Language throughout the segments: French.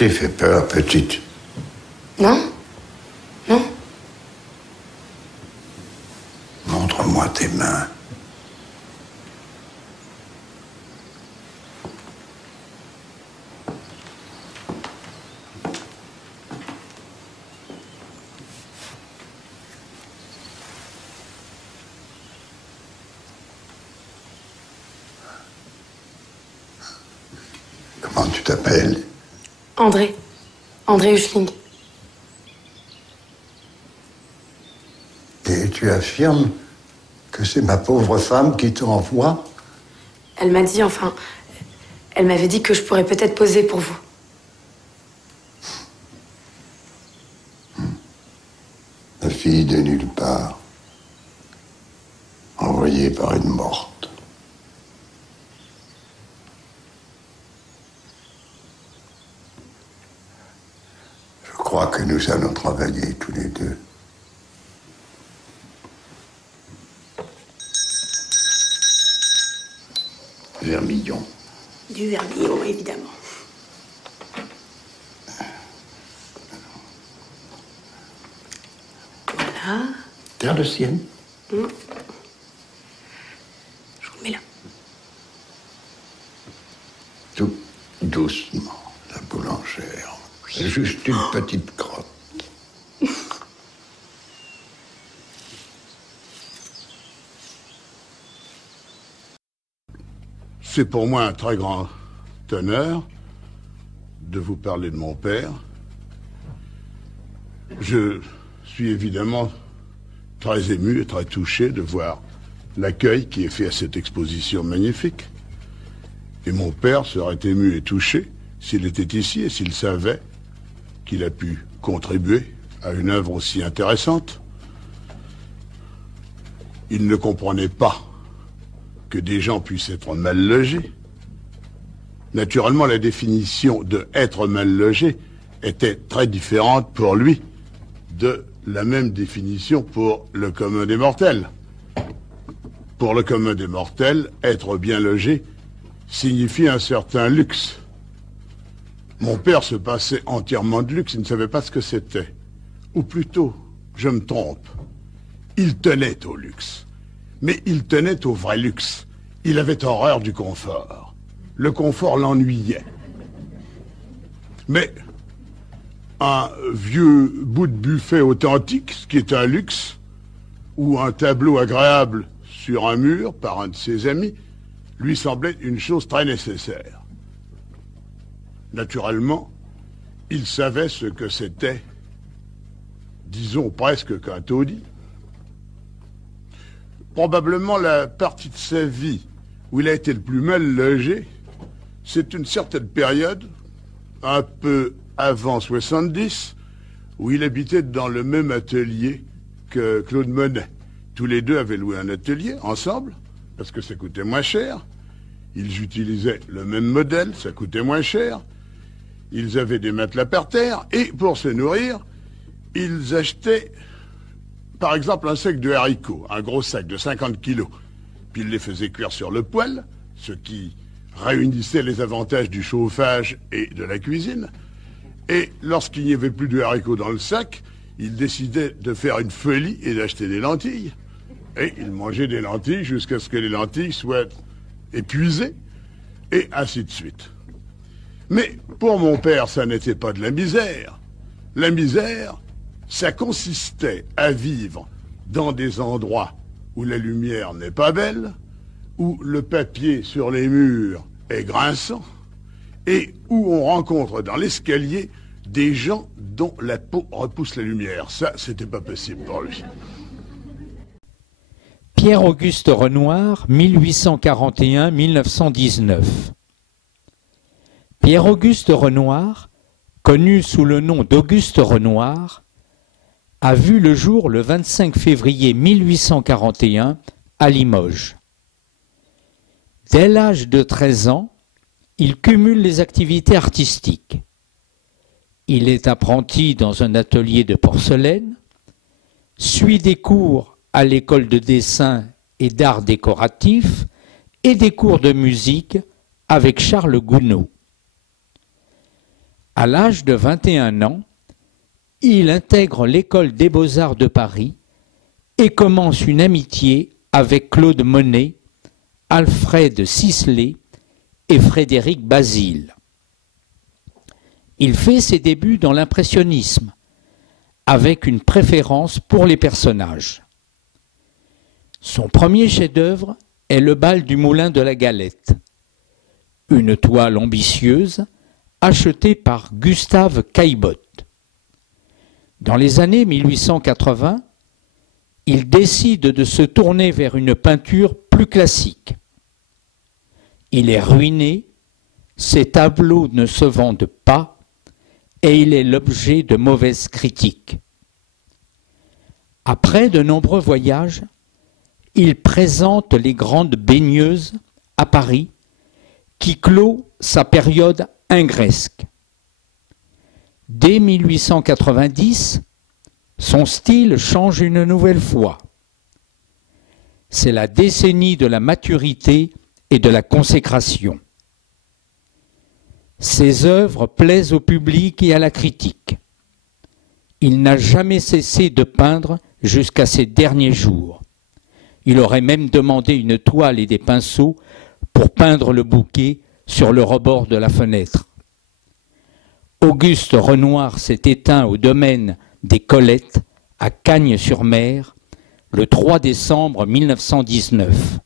Je t'ai fait peur, petite. Non. Non. Montre-moi tes mains. Comment tu t'appelles? André. André Huchling. Et tu affirmes que c'est ma pauvre femme qui t'envoie? Elle m'a dit, enfin... Elle m'avait dit que je pourrais peut-être poser pour vous. La fille de nulle part. Envoyée par une morte. Je crois que nous allons travailler tous les deux. Vermillon. Du vermillon, évidemment. Voilà. Terre de Sienne. Je vous le mets là. Tout doucement, la boulangère. Juste une petite crotte. C'est pour moi un très grand honneur de vous parler de mon père. Je suis évidemment très ému et très touché de voir l'accueil qui est fait à cette exposition magnifique. Et mon père serait ému et touché s'il était ici et s'il savait qu'il a pu contribuer à une œuvre aussi intéressante. Il ne comprenait pas que des gens puissent être mal logés. Naturellement, la définition de être mal logé était très différente pour lui de la même définition pour le commun des mortels. Pour le commun des mortels, être bien logé signifie un certain luxe. Mon père se passait entièrement de luxe, il ne savait pas ce que c'était. Ou plutôt, je me trompe, il tenait au luxe. Mais il tenait au vrai luxe. Il avait horreur du confort. Le confort l'ennuyait. Mais un vieux bout de buffet authentique, ce qui est un luxe, ou un tableau agréable sur un mur par un de ses amis, lui semblait une chose très nécessaire. Naturellement, il savait ce que c'était, disons presque qu'un taudis. Probablement la partie de sa vie où il a été le plus mal logé, c'est une certaine période, un peu avant 70, où il habitait dans le même atelier que Claude Monet. Tous les deux avaient loué un atelier ensemble, parce que ça coûtait moins cher. Ils utilisaient le même modèle, ça coûtait moins cher. Ils avaient des matelas par terre, et pour se nourrir, ils achetaient, par exemple, un sac de haricots, un gros sac de 50 kilos. Puis ils les faisaient cuire sur le poêle, ce qui réunissait les avantages du chauffage et de la cuisine. Et lorsqu'il n'y avait plus de haricots dans le sac, ils décidaient de faire une folie et d'acheter des lentilles. Et ils mangeaient des lentilles jusqu'à ce que les lentilles soient épuisées. et ainsi de suite. Mais pour mon père, ça n'était pas de la misère. La misère, ça consistait à vivre dans des endroits où la lumière n'est pas belle, où le papier sur les murs est grinçant, et où on rencontre dans l'escalier des gens dont la peau repousse la lumière. Ça, c'était pas possible pour lui. Pierre-Auguste Renoir, 1841-1919. Pierre-Auguste Renoir, connu sous le nom d'Auguste Renoir, a vu le jour le 25 février 1841 à Limoges. Dès l'âge de 13 ans, il cumule les activités artistiques. Il est apprenti dans un atelier de porcelaine, suit des cours à l'école de dessin et d'art décoratif et des cours de musique avec Charles Gounod. À l'âge de 21 ans, il intègre l'école des Beaux-Arts de Paris et commence une amitié avec Claude Monet, Alfred Sisley et Frédéric Basile. Il fait ses débuts dans l'impressionnisme, avec une préférence pour les personnages. Son premier chef-d'œuvre est le bal du Moulin de la Galette, une toile ambitieuse achetée par Gustave Caillebotte. Dans les années 1880, il décide de se tourner vers une peinture plus classique. Il est ruiné, ses tableaux ne se vendent pas et il est l'objet de mauvaises critiques. Après de nombreux voyages, il présente les Grandes Baigneuses à Paris, qui clôt sa période ingresque. Dès 1890, son style change une nouvelle fois. C'est la décennie de la maturité et de la consécration. Ses œuvres plaisent au public et à la critique. Il n'a jamais cessé de peindre jusqu'à ses derniers jours. Il aurait même demandé une toile et des pinceaux pour peindre le bouquet sur le rebord de la fenêtre. Auguste Renoir s'est éteint au domaine des Colettes à Cagnes-sur-Mer le 3 décembre 1919.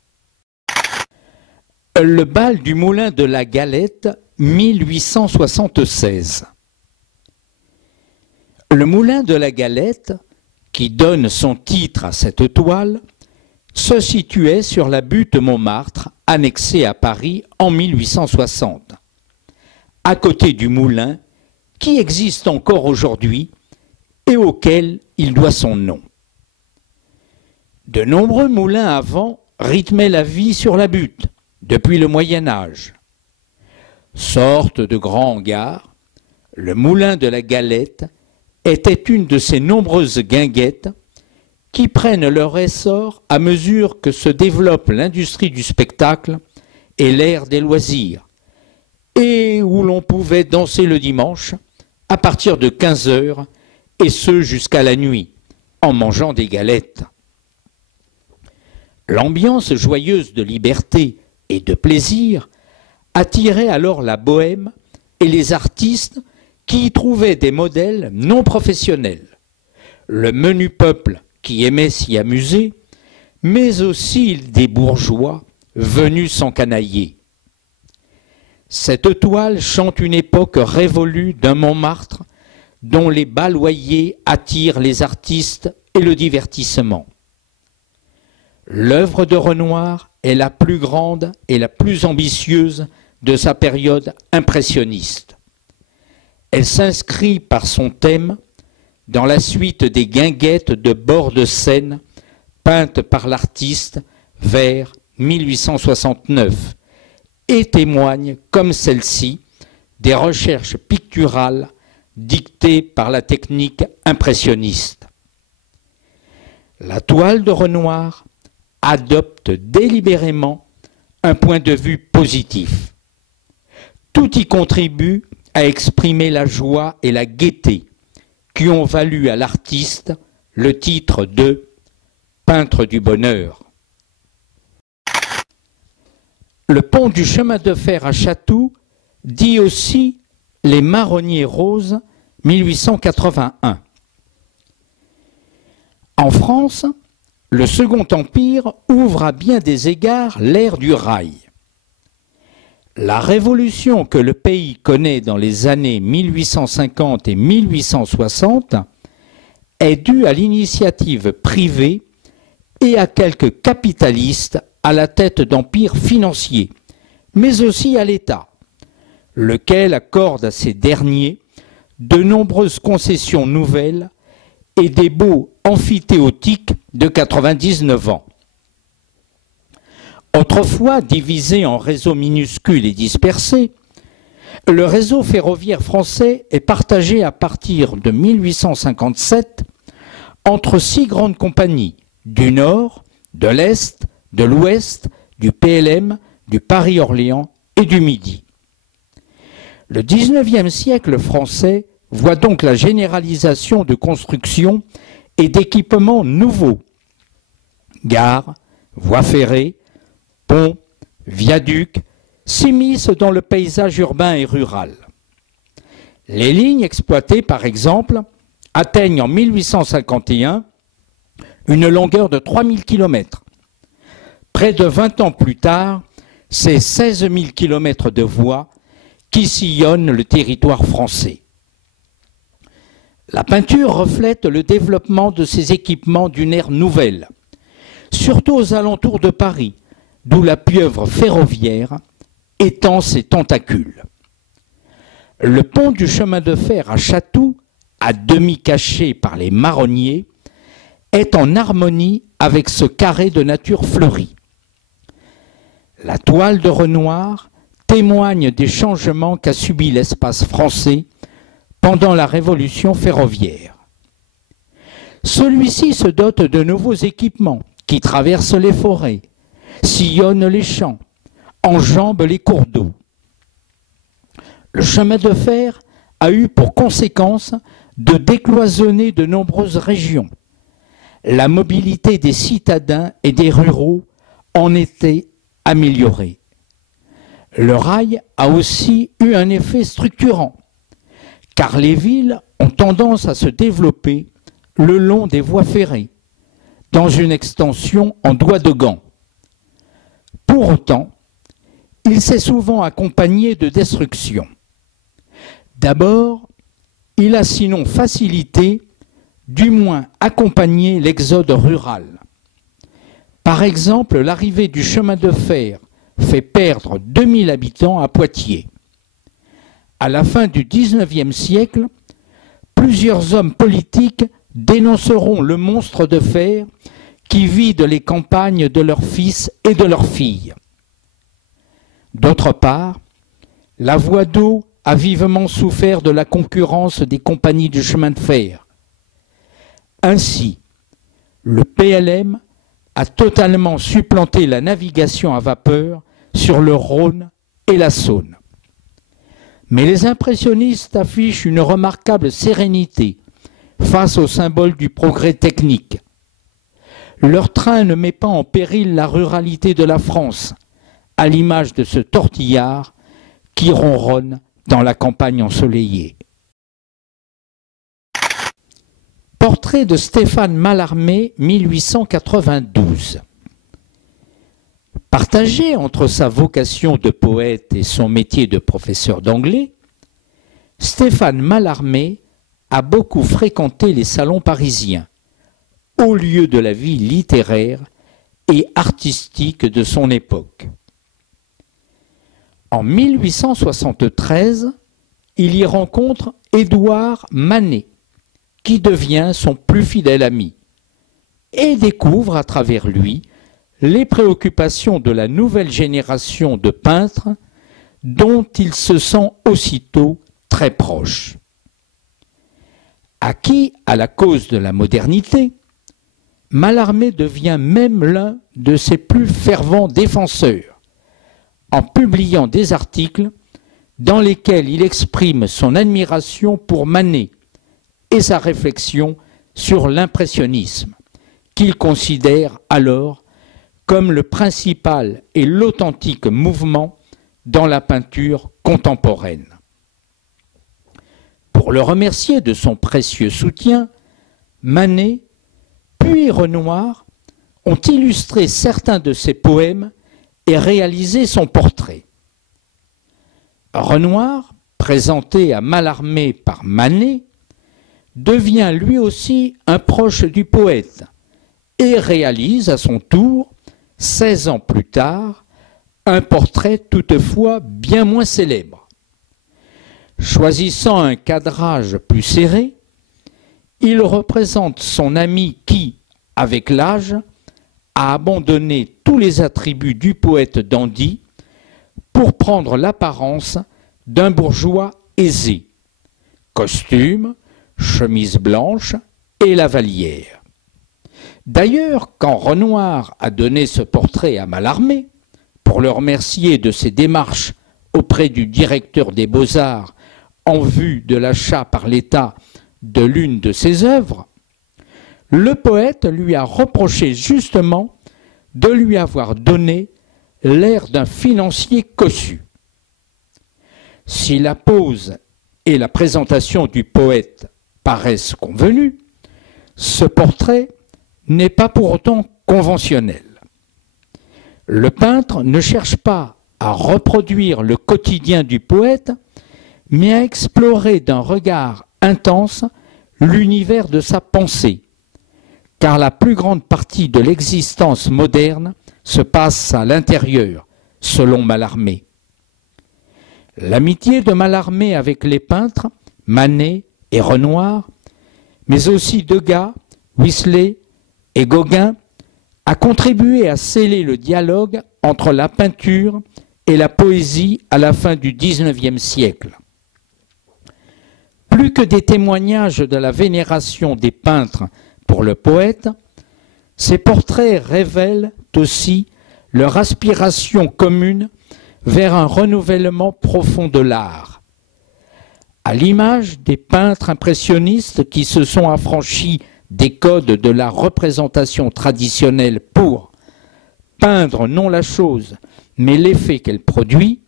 Le bal du Moulin de la Galette, 1876. Le Moulin de la Galette, qui donne son titre à cette toile, se situait sur la butte Montmartre, annexée à Paris en 1860, à côté du moulin qui existe encore aujourd'hui et auquel il doit son nom. De nombreux moulins à vent rythmaient la vie sur la butte depuis le Moyen Âge. Sorte de grand hangar, le Moulin de la Galette était une de ces nombreuses guinguettes qui prennent leur essor à mesure que se développe l'industrie du spectacle et l'ère des loisirs, et où l'on pouvait danser le dimanche à partir de 15 heures, et ce jusqu'à la nuit, en mangeant des galettes. L'ambiance joyeuse de liberté et de plaisir attirait alors la bohème et les artistes qui y trouvaient des modèles non professionnels. Le menu peuple qui aimait s'y amuser, mais aussi des bourgeois venus s'encanailler. Cette toile chante une époque révolue d'un Montmartre dont les bals loyers attirent les artistes et le divertissement. L'œuvre de Renoir est la plus grande et la plus ambitieuse de sa période impressionniste. Elle s'inscrit par son thème dans la suite des guinguettes de bord de Seine peintes par l'artiste vers 1869 et témoigne, comme celle-ci, des recherches picturales dictées par la technique impressionniste. La toile de Renoir adopte délibérément un point de vue positif. Tout y contribue à exprimer la joie et la gaieté qui ont valu à l'artiste le titre de peintre du bonheur. Le pont du chemin de fer à Chatou dit aussi les Marronniers roses 1881. En France, le Second Empire ouvre à bien des égards l'ère du rail. La révolution que le pays connaît dans les années 1850 et 1860 est due à l'initiative privée et à quelques capitalistes à la tête d'empires financiers, mais aussi à l'État, lequel accorde à ces derniers de nombreuses concessions nouvelles et des baux amphithéotiques de 99 ans. Autrefois divisé en réseaux minuscules et dispersés, le réseau ferroviaire français est partagé à partir de 1857 entre 6 grandes compagnies du Nord, de l'Est, de l'Ouest, du PLM, du Paris-Orléans et du Midi. Le XIXe siècle français voit donc la généralisation de constructions et d'équipements nouveaux. Gares, voies ferrées, ponts, viaducs s'immiscent dans le paysage urbain et rural. Les lignes exploitées, par exemple, atteignent en 1851 une longueur de 3000 km. Près de 20 ans plus tard, c'est 16 000 km de voies qui sillonnent le territoire français. La peinture reflète le développement de ces équipements d'une ère nouvelle, surtout aux alentours de Paris, d'où la pieuvre ferroviaire étend ses tentacules. Le pont du chemin de fer à Chatou, à demi caché par les marronniers, est en harmonie avec ce carré de nature fleurie. La toile de Renoir témoigne des changements qu'a subi l'espace français pendant la révolution ferroviaire. Celui-ci se dote de nouveaux équipements qui traversent les forêts, sillonnent les champs, enjambent les cours d'eau. Le chemin de fer a eu pour conséquence de décloisonner de nombreuses régions. La mobilité des citadins et des ruraux en était améliorée. Le rail a aussi eu un effet structurant, car les villes ont tendance à se développer le long des voies ferrées, dans une extension en doigt de gant. Pour autant, il s'est souvent accompagné de destruction. D'abord, il a sinon facilité, du moins accompagné l'exode rural. Par exemple, l'arrivée du chemin de fer fait perdre 2000 habitants à Poitiers. À la fin du XIXe siècle, plusieurs hommes politiques dénonceront le monstre de fer qui vide les campagnes de leurs fils et de leurs filles. D'autre part, la voie d'eau a vivement souffert de la concurrence des compagnies de chemin de fer. Ainsi, le PLM a totalement supplanté la navigation à vapeur sur le Rhône et la Saône. Mais les impressionnistes affichent une remarquable sérénité face au symbole du progrès technique. Leur train ne met pas en péril la ruralité de la France, à l'image de ce tortillard qui ronronne dans la campagne ensoleillée. Portrait de Stéphane Mallarmé, 1892. Partagé entre sa vocation de poète et son métier de professeur d'anglais, Stéphane Mallarmé a beaucoup fréquenté les salons parisiens, haut lieu de la vie littéraire et artistique de son époque. En 1873, il y rencontre Édouard Manet, qui devient son plus fidèle ami, et découvre à travers lui les préoccupations de la nouvelle génération de peintres dont il se sent aussitôt très proche. Acquis à la cause de la modernité, Mallarmé devient même l'un de ses plus fervents défenseurs, en publiant des articles dans lesquels il exprime son admiration pour Manet et sa réflexion sur l'impressionnisme, qu'il considère alors comme le principal et l'authentique mouvement dans la peinture contemporaine. Pour le remercier de son précieux soutien, Manet puis Renoir ont illustré certains de ses poèmes et réalisé son portrait. Renoir, présenté à Mallarmé par Manet, devient lui aussi un proche du poète et réalise à son tour, 16 ans plus tard, un portrait toutefois bien moins célèbre. Choisissant un cadrage plus serré, il représente son ami qui, avec l'âge, a abandonné tous les attributs du poète dandy pour prendre l'apparence d'un bourgeois aisé. Costume, chemise blanche et lavalière. D'ailleurs, quand Renoir a donné ce portrait à Mallarmé, pour le remercier de ses démarches auprès du directeur des Beaux-Arts en vue de l'achat par l'État de l'une de ses œuvres, le poète lui a reproché justement de lui avoir donné l'air d'un financier cossu. Si la pose et la présentation du poète paraissent convenues, ce portrait n'est pas pour autant conventionnel. Le peintre ne cherche pas à reproduire le quotidien du poète, mais à explorer d'un regard intense l'univers de sa pensée, car la plus grande partie de l'existence moderne se passe à l'intérieur, selon Mallarmé. L'amitié de Mallarmé avec les peintres, Manet et Renoir, mais aussi Degas, Whistler et Gauguin, a contribué à sceller le dialogue entre la peinture et la poésie à la fin du XIXe siècle. Plus que des témoignages de la vénération des peintres pour le poète, ces portraits révèlent aussi leur aspiration commune vers un renouvellement profond de l'art. À l'image des peintres impressionnistes qui se sont affranchis des codes de la représentation traditionnelle pour peindre non la chose, mais l'effet qu'elle produit,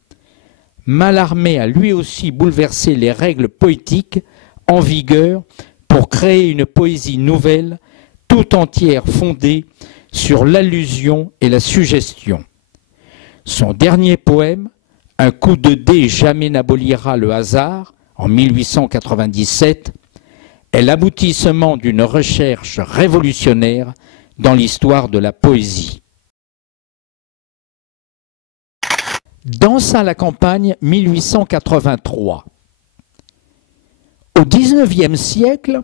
Mallarmé a lui aussi bouleversé les règles poétiques en vigueur pour créer une poésie nouvelle, tout entière fondée sur l'allusion et la suggestion. Son dernier poème, Un coup de dé jamais n'abolira le hasard, en 1897, est l'aboutissement d'une recherche révolutionnaire dans l'histoire de la poésie. Danse à la campagne 1883. Au XIXe siècle,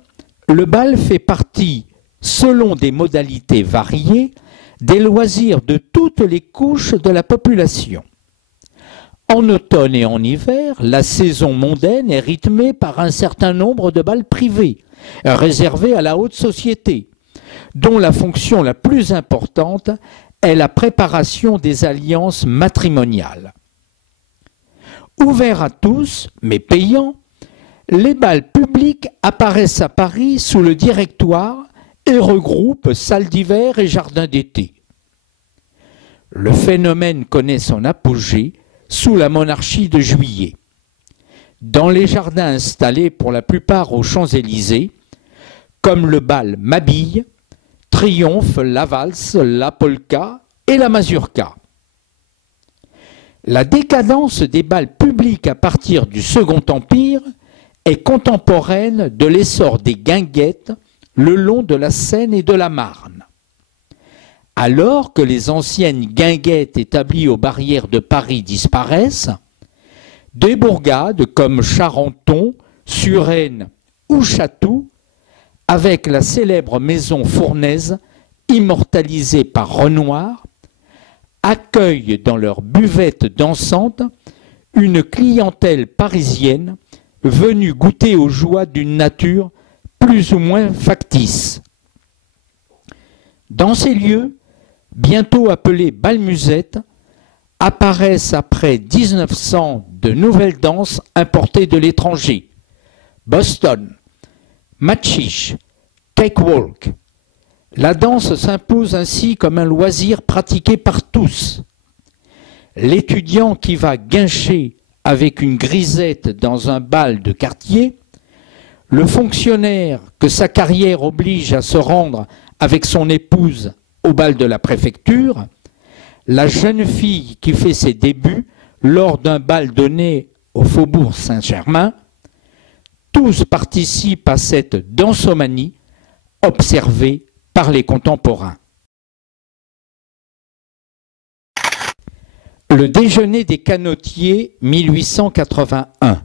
le bal fait partie, selon des modalités variées, des loisirs de toutes les couches de la population. En automne et en hiver, la saison mondaine est rythmée par un certain nombre de bals privés, réservés à la haute société, dont la fonction la plus importante est la préparation des alliances matrimoniales. Ouverts à tous, mais payants, les bals publics apparaissent à Paris sous le Directoire et regroupent salles d'hiver et jardins d'été. Le phénomène connaît son apogée sous la monarchie de Juillet. Dans les jardins installés pour la plupart aux Champs-Élysées, comme le bal Mabille, triomphe la valse, la polka et la mazurka. La décadence des bals publics à partir du Second Empire est contemporaine de l'essor des guinguettes le long de la Seine et de la Marne. Alors que les anciennes guinguettes établies aux barrières de Paris disparaissent, des bourgades comme Charenton, Suresnes ou Chatou, avec la célèbre maison fournaise immortalisée par Renoir, accueillent dans leurs buvettes dansantes une clientèle parisienne venue goûter aux joies d'une nature plus ou moins factice. Dans ces lieux, bientôt appelés bal-musettes, apparaissent après 1900 de nouvelles danses importées de l'étranger. Boston, Machiche, Cakewalk. La danse s'impose ainsi comme un loisir pratiqué par tous. L'étudiant qui va guincher avec une grisette dans un bal de quartier, le fonctionnaire que sa carrière oblige à se rendre avec son épouse au bal de la préfecture, la jeune fille qui fait ses débuts lors d'un bal donné au Faubourg Saint-Germain, tous participent à cette dansomanie observée par les contemporains. Le déjeuner des canotiers, 1881.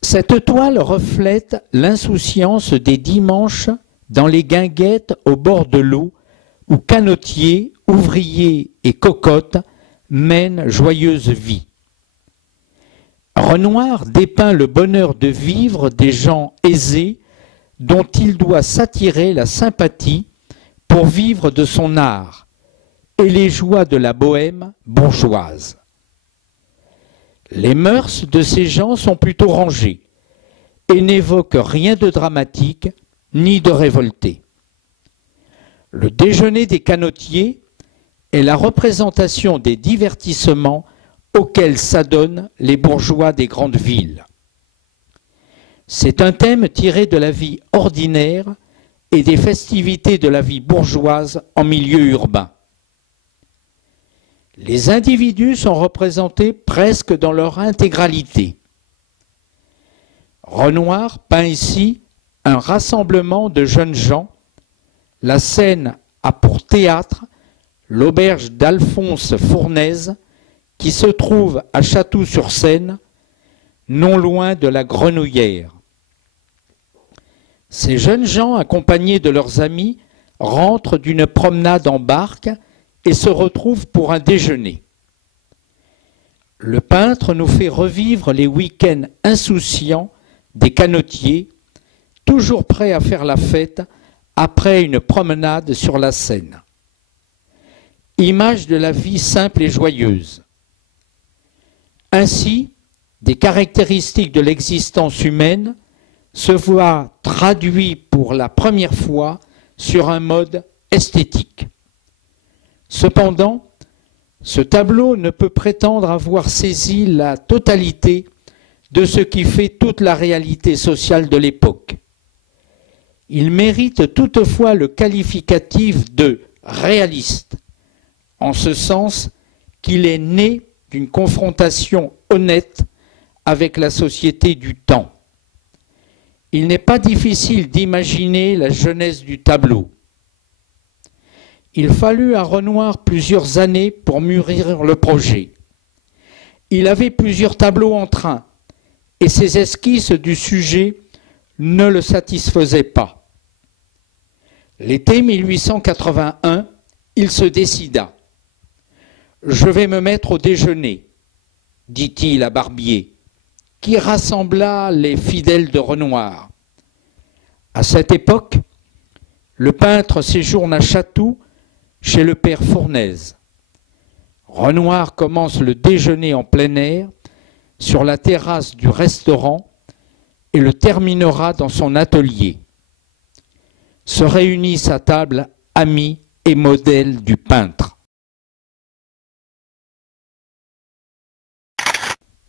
Cette toile reflète l'insouciance des dimanches dans les guinguettes au bord de l'eau où canotiers, ouvriers et cocottes mènent joyeuse vie. Renoir dépeint le bonheur de vivre des gens aisés dont il doit s'attirer la sympathie pour vivre de son art et les joies de la bohème bourgeoise. Les mœurs de ces gens sont plutôt rangées et n'évoquent rien de dramatique ni de révolté. Le déjeuner des canotiers est la représentation des divertissements auxquels s'adonnent les bourgeois des grandes villes. C'est un thème tiré de la vie ordinaire et des festivités de la vie bourgeoise en milieu urbain. Les individus sont représentés presque dans leur intégralité. Renoir peint ici un rassemblement de jeunes gens. La scène a pour théâtre l'auberge d'Alphonse Fournaise qui se trouve à Chatou-sur-Seine, non loin de la Grenouillère. Ces jeunes gens, accompagnés de leurs amis, rentrent d'une promenade en barque et se retrouvent pour un déjeuner. Le peintre nous fait revivre les week-ends insouciants des canotiers, toujours prêts à faire la fête après une promenade sur la Seine. Image de la vie simple et joyeuse. Ainsi, des caractéristiques de l'existence humaine se voient traduites pour la première fois sur un mode esthétique. Cependant, ce tableau ne peut prétendre avoir saisi la totalité de ce qui fait toute la réalité sociale de l'époque. Il mérite toutefois le qualificatif de réaliste, en ce sens qu'il est né d'une confrontation honnête avec la société du temps. Il n'est pas difficile d'imaginer la jeunesse du tableau. Il fallut à Renoir plusieurs années pour mûrir le projet. Il avait plusieurs tableaux en train et ses esquisses du sujet ne le satisfaisaient pas. L'été 1881, il se décida. « Je vais me mettre au déjeuner », dit-il à Barbier, qui rassembla les fidèles de Renoir. À cette époque, le peintre séjourne à Chatou chez le père Fournaise. Renoir commence le déjeuner en plein air sur la terrasse du restaurant et le terminera dans son atelier. Se réunissent à table amis et modèles du peintre.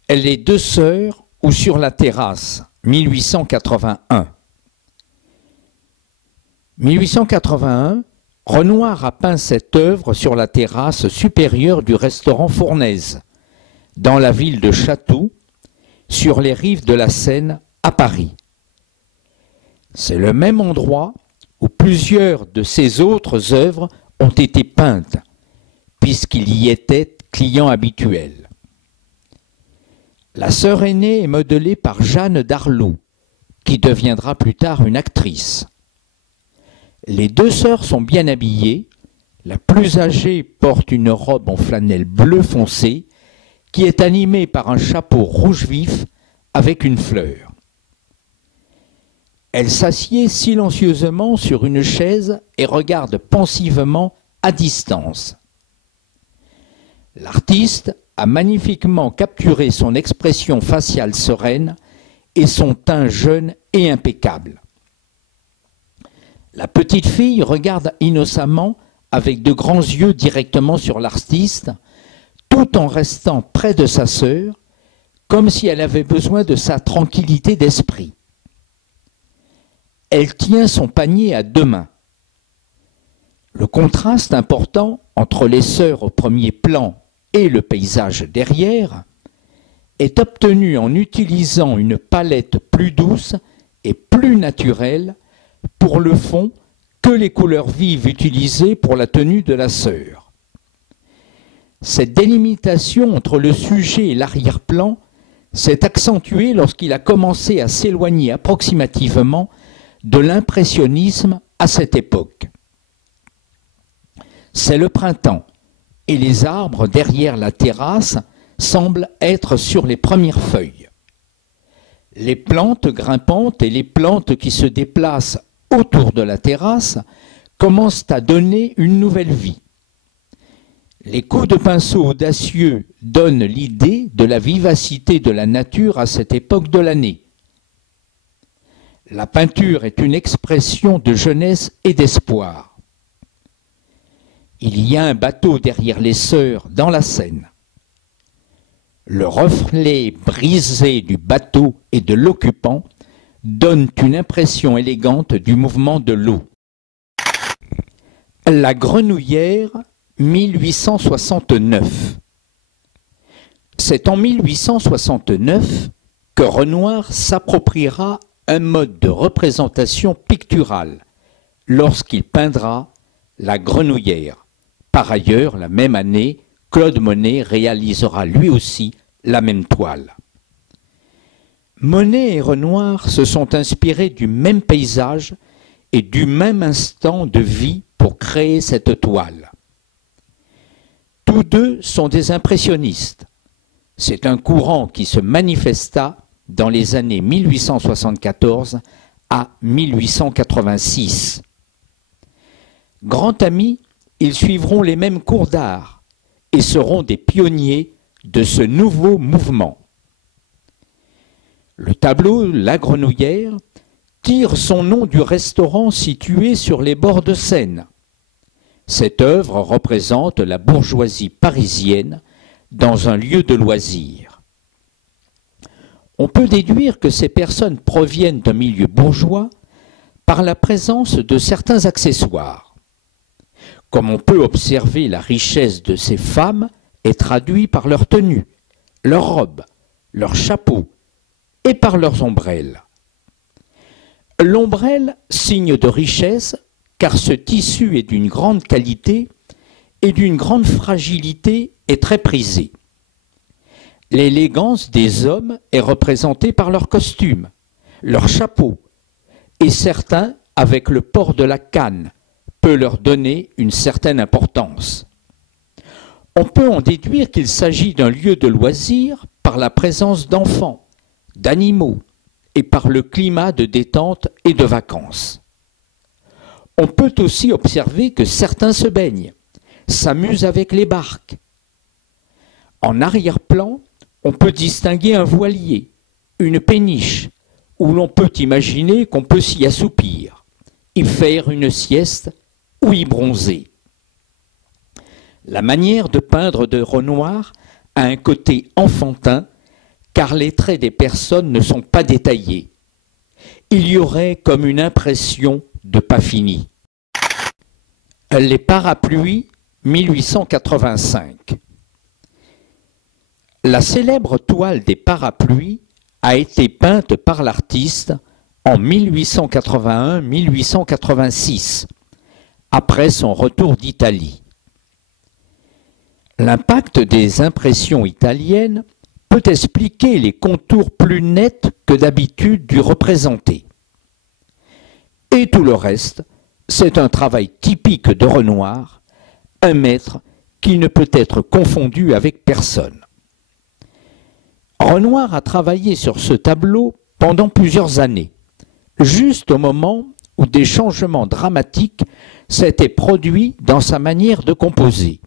Les deux sœurs ou sur la terrasse, 1881. 1881, Renoir a peint cette œuvre sur la terrasse supérieure du restaurant Fournaise, dans la ville de Chatou, sur les rives de la Seine, à Paris. C'est le même endroit où plusieurs de ses autres œuvres ont été peintes, puisqu'il y était client habituel. La sœur aînée est modelée par Jeanne Darlot, qui deviendra plus tard une actrice. Les deux sœurs sont bien habillées. La plus âgée porte une robe en flanelle bleu foncé qui est animée par un chapeau rouge vif avec une fleur. Elle s'assied silencieusement sur une chaise et regarde pensivement à distance. L'artiste a magnifiquement capturé son expression faciale sereine et son teint jeune et impeccable. La petite fille regarde innocemment avec de grands yeux directement sur l'artiste, tout en restant près de sa sœur, comme si elle avait besoin de sa tranquillité d'esprit. Elle tient son panier à deux mains. Le contraste important entre les sœurs au premier plan et le paysage derrière est obtenu en utilisant une palette plus douce et plus naturelle pour le fond que les couleurs vives utilisées pour la tenue de la sœur. Cette délimitation entre le sujet et l'arrière-plan s'est accentuée lorsqu'il a commencé à s'éloigner approximativement de l'impressionnisme à cette époque. C'est le printemps et les arbres derrière la terrasse semblent être sur les premières feuilles. Les plantes grimpantes et les plantes qui se déplacent autour de la terrasse commencent à donner une nouvelle vie. Les coups de pinceau audacieux donnent l'idée de la vivacité de la nature à cette époque de l'année. La peinture est une expression de jeunesse et d'espoir. Il y a un bateau derrière les sœurs dans la Seine. Le reflet brisé du bateau et de l'occupant donne une impression élégante du mouvement de l'eau. La Grenouillère, 1869. C'est en 1869 que Renoir s'appropriera un mode de représentation picturale lorsqu'il peindra La Grenouillère. Par ailleurs, la même année, Claude Monet réalisera lui aussi la même toile. Monet et Renoir se sont inspirés du même paysage et du même instant de vie pour créer cette toile. Tous deux sont des impressionnistes. C'est un courant qui se manifesta dans les années 1874 à 1886. Grands amis, ils suivront les mêmes cours d'art et seront des pionniers de ce nouveau mouvement. Le tableau La Grenouillère tire son nom du restaurant situé sur les bords de Seine. Cette œuvre représente la bourgeoisie parisienne dans un lieu de loisirs. On peut déduire que ces personnes proviennent d'un milieu bourgeois par la présence de certains accessoires. Comme on peut observer la richesse de ces femmes est traduite par leurs tenues, leurs robes, leurs chapeaux et par leurs ombrelles. L'ombrelle, signe de richesse, car ce tissu est d'une grande qualité et d'une grande fragilité et très prisé. L'élégance des hommes est représentée par leurs costumes, leurs chapeaux, et certains, avec le port de la canne, peut leur donner une certaine importance. On peut en déduire qu'il s'agit d'un lieu de loisirs par la présence d'enfants, d'animaux et par le climat de détente et de vacances. On peut aussi observer que certains se baignent, s'amusent avec les barques. En arrière-plan, on peut distinguer un voilier, une péniche, où l'on peut imaginer qu'on peut s'y assoupir, y faire une sieste ou y bronzer. La manière de peindre de Renoir a un côté enfantin, car les traits des personnes ne sont pas détaillés. Il y aurait comme une impression de pas fini. Les parapluies, 1885. La célèbre toile des parapluies a été peinte par l'artiste en 1881-1886, après son retour d'Italie. L'impact des impressions italiennes peut expliquer les contours plus nets que d'habitude du représenté. Et tout le reste, c'est un travail typique de Renoir, un maître qui ne peut être confondu avec personne. Renoir a travaillé sur ce tableau pendant plusieurs années, juste au moment où des changements dramatiques s'étaient produits dans sa manière de composer.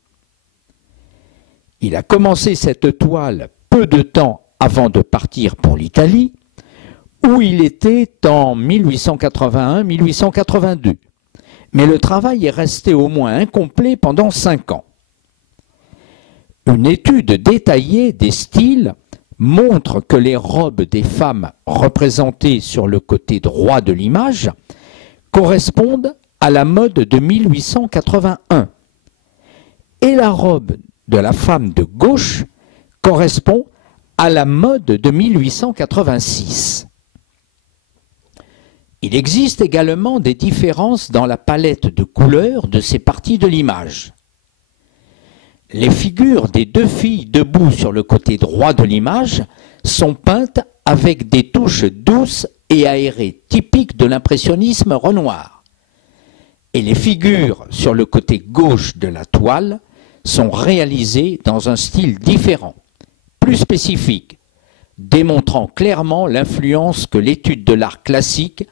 Il a commencé cette toile peu de temps avant de partir pour l'Italie, où il était en 1881-1882. mais le travail est resté au moins incomplet pendant 5 ans. Une étude détaillée des styles montre que les robes des femmes représentées sur le côté droit de l'image correspondent à la mode de 1881 et la robe de la femme de gauche correspond à la mode de 1886. Il existe également des différences dans la palette de couleurs de ces parties de l'image. Les figures des 2 filles debout sur le côté droit de l'image sont peintes avec des touches douces et aérées typiques de l'impressionnisme Renoir. Et les figures sur le côté gauche de la toile sont réalisées dans un style différent, plus spécifique, démontrant clairement l'influence que l'étude de l'art classique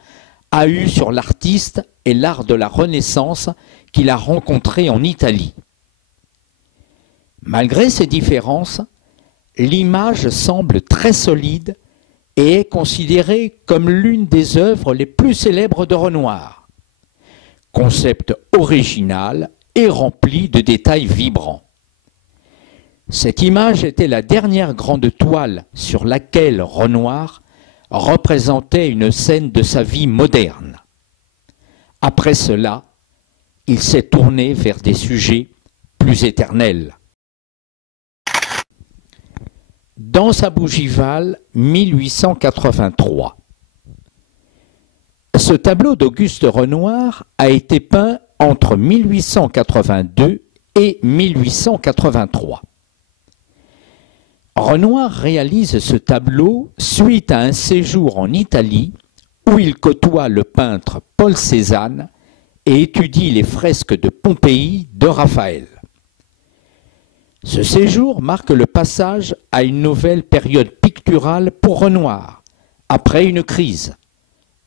a eue sur l'artiste et l'art de la Renaissance qu'il a rencontré en Italie. Malgré ces différences, l'image semble très solide et est considérée comme l'une des œuvres les plus célèbres de Renoir. Concept original et rempli de détails vibrants. Cette image était la dernière grande toile sur laquelle Renoir représentait une scène de sa vie moderne. Après cela, il s'est tourné vers des sujets plus éternels. Danse à Bougival, 1883. Ce tableau d'Auguste Renoir a été peint entre 1882 et 1883. Renoir réalise ce tableau suite à un séjour en Italie où il côtoie le peintre Paul Cézanne et étudie les fresques de Pompéi de Raphaël. Ce séjour marque le passage à une nouvelle période picturale pour Renoir, après une crise.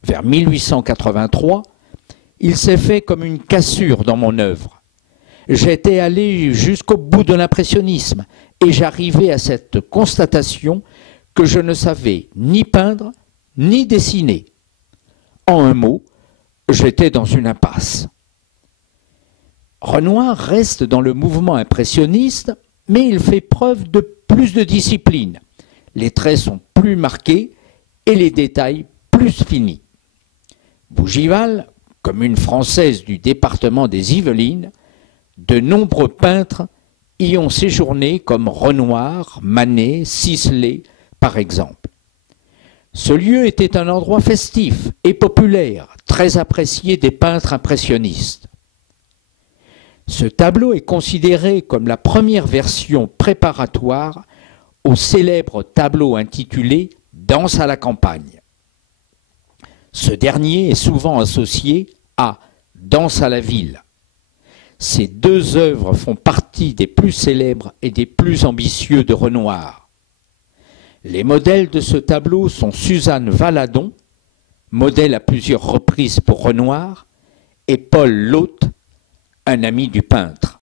Vers 1883, il s'est fait comme une cassure dans mon œuvre. J'étais allé jusqu'au bout de l'impressionnisme et j'arrivais à cette constatation que je ne savais ni peindre ni dessiner. En un mot, j'étais dans une impasse. Renoir reste dans le mouvement impressionniste, mais il fait preuve de plus de discipline. Les traits sont plus marqués et les détails plus finis. Bougival, commune française du département des Yvelines, de nombreux peintres y ont séjourné comme Renoir, Manet, Sisley, par exemple. Ce lieu était un endroit festif et populaire, très apprécié des peintres impressionnistes. Ce tableau est considéré comme la première version préparatoire au célèbre tableau intitulé « Danse à la campagne ». Ce dernier est souvent associé à « Danse à la ville ». Ces 2 œuvres font partie des plus célèbres et des plus ambitieux de Renoir. Les modèles de ce tableau sont Suzanne Valadon, modèle à plusieurs reprises pour Renoir, et Paul Loth, un ami du peintre.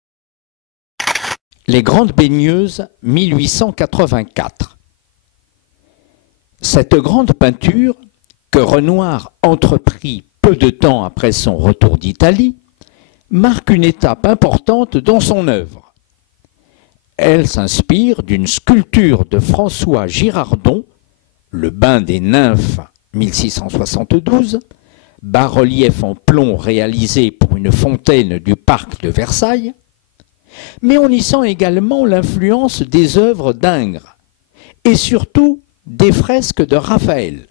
Les Grandes Baigneuses, 1884. Cette grande peinture, que Renoir entreprit peu de temps après son retour d'Italie, marque une étape importante dans son œuvre. Elle s'inspire d'une sculpture de François Girardon, Le bain des nymphes, 1672, bas-relief en plomb réalisé pour une fontaine du parc de Versailles, mais on y sent également l'influence des œuvres d'Ingres et surtout des fresques de Raphaël,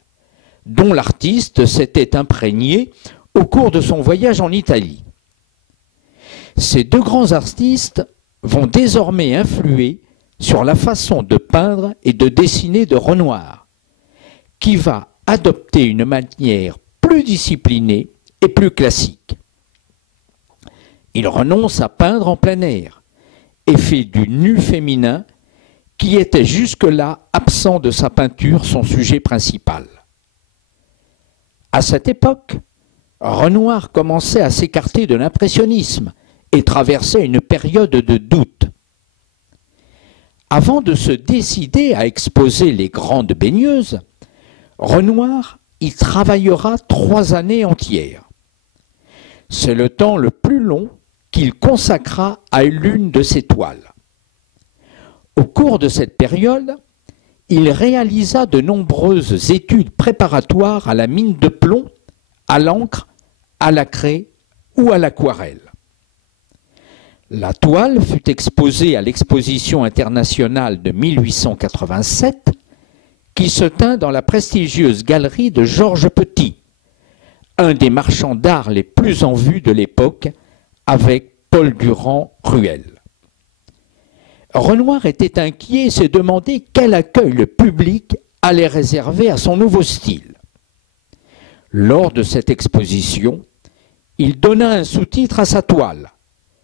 dont l'artiste s'était imprégné au cours de son voyage en Italie. Ces 2 grands artistes vont désormais influer sur la façon de peindre et de dessiner de Renoir, qui va adopter une manière plus disciplinée et plus classique. Il renonce à peindre en plein air et fait du nu féminin, qui était jusque-là absent de sa peinture, son sujet principal. À cette époque, Renoir commençait à s'écarter de l'impressionnisme et traversait une période de doute. Avant de se décider à exposer les Grandes Baigneuses, Renoir y travaillera 3 années entières. C'est le temps le plus long qu'il consacra à l'une de ses toiles. Au cours de cette période, il réalisa de nombreuses études préparatoires à la mine de plomb, à l'encre, à la craie ou à l'aquarelle. La toile fut exposée à l'exposition internationale de 1887 qui se tint dans la prestigieuse galerie de Georges Petit, un des marchands d'art les plus en vue de l'époque, avec Paul Durand-Ruel. Renoir était inquiet et se demandait quel accueil le public allait réserver à son nouveau style. Lors de cette exposition, il donna un sous-titre à sa toile,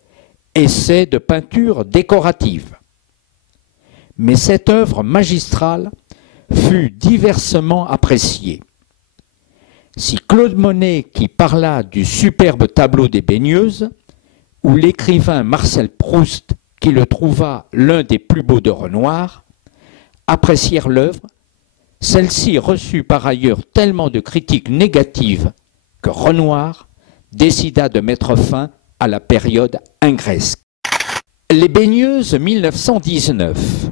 « Essai de peinture décorative ». Mais cette œuvre magistrale fut diversement appréciée. Si Claude Monet, qui parla du superbe tableau des baigneuses, ou l'écrivain Marcel Proust, qui le trouva l'un des plus beaux de Renoir, apprécièrent l'œuvre, celle-ci reçut par ailleurs tellement de critiques négatives que Renoir décida de mettre fin à la période ingresque. Les baigneuses 1919.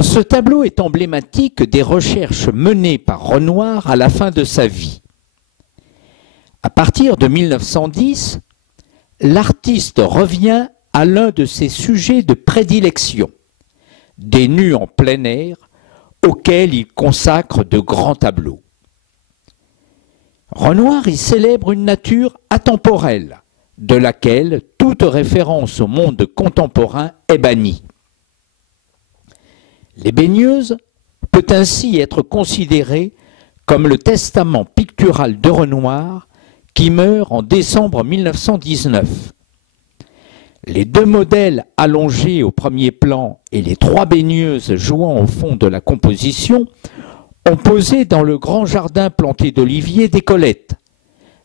Ce tableau est emblématique des recherches menées par Renoir à la fin de sa vie. À partir de 1910, l'artiste revient à l'un de ses sujets de prédilection, des nus en plein air, auxquels il consacre de grands tableaux. Renoir y célèbre une nature atemporelle, de laquelle toute référence au monde contemporain est bannie. Les baigneuses peut ainsi être considérée comme le testament pictural de Renoir qui meurt en décembre 1919. Les deux modèles allongés au premier plan et les trois baigneuses jouant au fond de la composition ont posé dans le grand jardin planté d'oliviers des Colettes,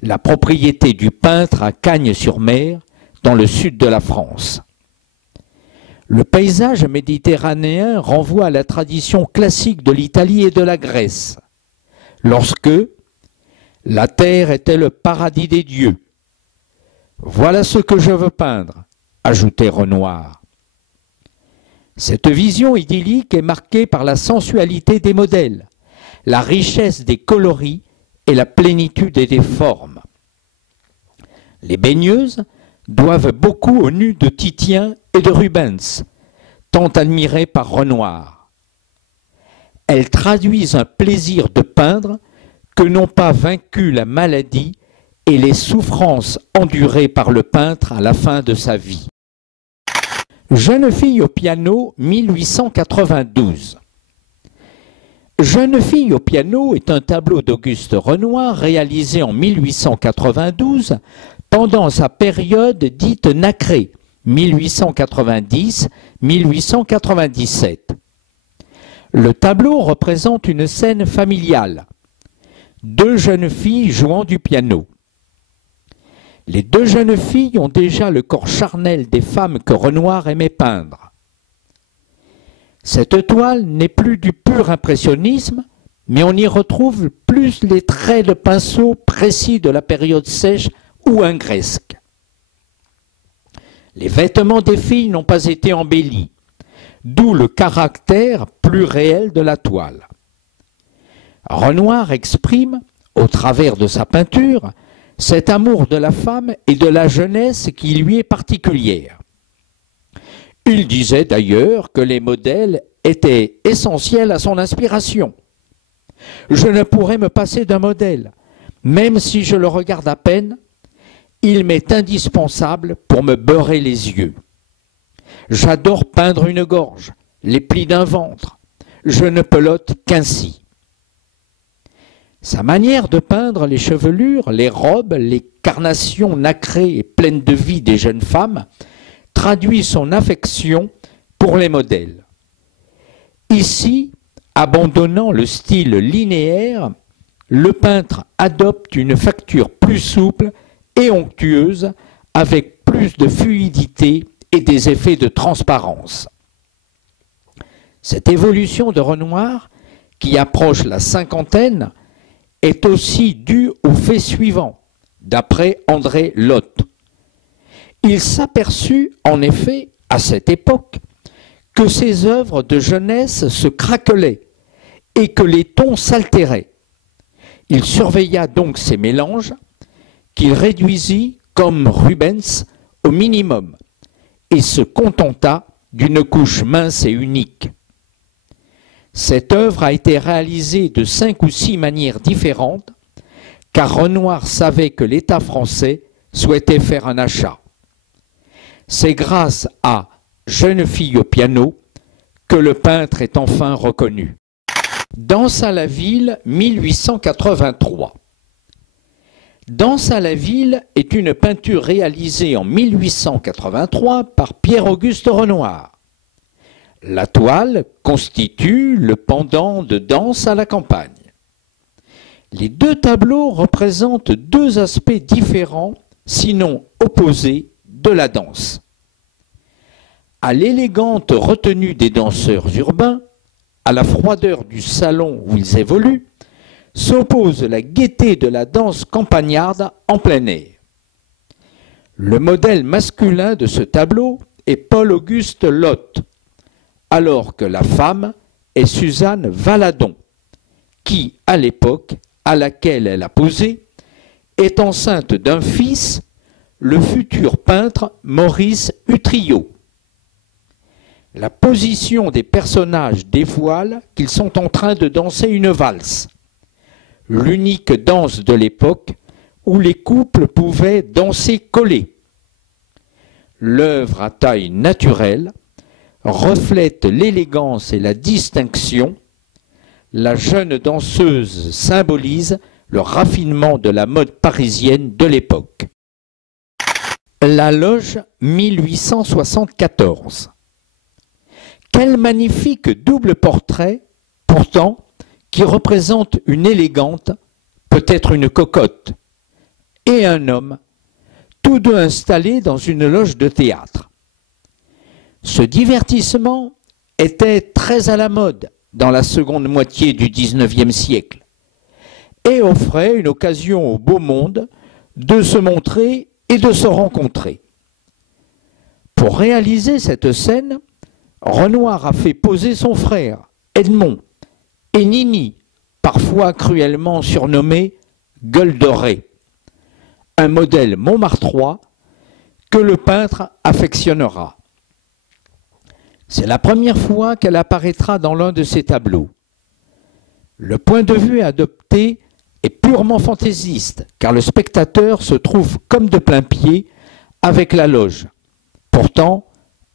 la propriété du peintre à Cagnes-sur-Mer, dans le sud de la France. Le paysage méditerranéen renvoie à la tradition classique de l'Italie et de la Grèce, lorsque la terre était le paradis des dieux. Voilà ce que je veux peindre, ajoutait Renoir. Cette vision idyllique est marquée par la sensualité des modèles, la richesse des coloris et la plénitude des formes. Les baigneuses doivent beaucoup aux nus de Titien et de Rubens, tant admirés par Renoir. Elles traduisent un plaisir de peindre que n'ont pas vaincu la maladie et les souffrances endurées par le peintre à la fin de sa vie. Jeune fille au piano, 1892. Jeune fille au piano est un tableau d'Auguste Renoir réalisé en 1892 pendant sa période dite nacrée, 1890-1897. Le tableau représente une scène familiale. Deux jeunes filles jouant du piano. Les deux jeunes filles ont déjà le corps charnel des femmes que Renoir aimait peindre. Cette toile n'est plus du pur impressionnisme, mais on y retrouve plus les traits de pinceau précis de la période sèche ou ingresque. Les vêtements des filles n'ont pas été embellis, d'où le caractère plus réel de la toile. Renoir exprime, au travers de sa peinture, cet amour de la femme et de la jeunesse qui lui est particulière. Il disait d'ailleurs que les modèles étaient essentiels à son inspiration. Je ne pourrais me passer d'un modèle, même si je le regarde à peine, il m'est indispensable pour me beurrer les yeux. J'adore peindre une gorge, les plis d'un ventre. Je ne pelote qu'ainsi. Sa manière de peindre les chevelures, les robes, les carnations nacrées et pleines de vie des jeunes femmes traduit son affection pour les modèles. Ici, abandonnant le style linéaire, le peintre adopte une facture plus souple et onctueuse avec plus de fluidité et des effets de transparence. Cette évolution de Renoir, qui approche la cinquantaine, est aussi due au fait suivant, d'après André Lotte. Il s'aperçut en effet, à cette époque, que ses œuvres de jeunesse se craquelaient et que les tons s'altéraient. Il surveilla donc ces mélanges, qu'il réduisit, comme Rubens, au minimum, et se contenta d'une couche mince et unique. Cette œuvre a été réalisée de 5 ou 6 manières différentes, car Renoir savait que l'État français souhaitait faire un achat. C'est grâce à Jeune fille au piano que le peintre est enfin reconnu. Danse à la ville, 1883. Danse à la ville est une peinture réalisée en 1883 par Pierre-Auguste Renoir. La toile constitue le pendant de Danse à la campagne. Les 2 tableaux représentent 2 aspects différents, sinon opposés, de la danse. À l'élégante retenue des danseurs urbains, à la froideur du salon où ils évoluent, s'oppose la gaieté de la danse campagnarde en plein air. Le modèle masculin de ce tableau est Paul-Auguste Lotte, alors que la femme est Suzanne Valadon, qui, à l'époque à laquelle elle a posé, est enceinte d'un fils, le futur peintre Maurice Utrillo. La position des personnages dévoile qu'ils sont en train de danser une valse, l'unique danse de l'époque où les couples pouvaient danser collés. L'œuvre à taille naturelle reflète l'élégance et la distinction. La jeune danseuse symbolise le raffinement de la mode parisienne de l'époque. La loge 1874. Quel magnifique double portrait, pourtant, qui représente une élégante, peut-être une cocotte, et un homme, tous 2 installés dans une loge de théâtre. Ce divertissement était très à la mode dans la seconde moitié du XIXe siècle et offrait une occasion au beau monde de se montrer et de se rencontrer. Pour réaliser cette scène, Renoir a fait poser son frère, Edmond, et Nini, parfois cruellement surnommée Gueule dorée, un modèle montmartrois que le peintre affectionnera. C'est la première fois qu'elle apparaîtra dans l'un de ses tableaux. Le point de vue adopté est purement fantaisiste, car le spectateur se trouve comme de plain-pied avec la loge. Pourtant,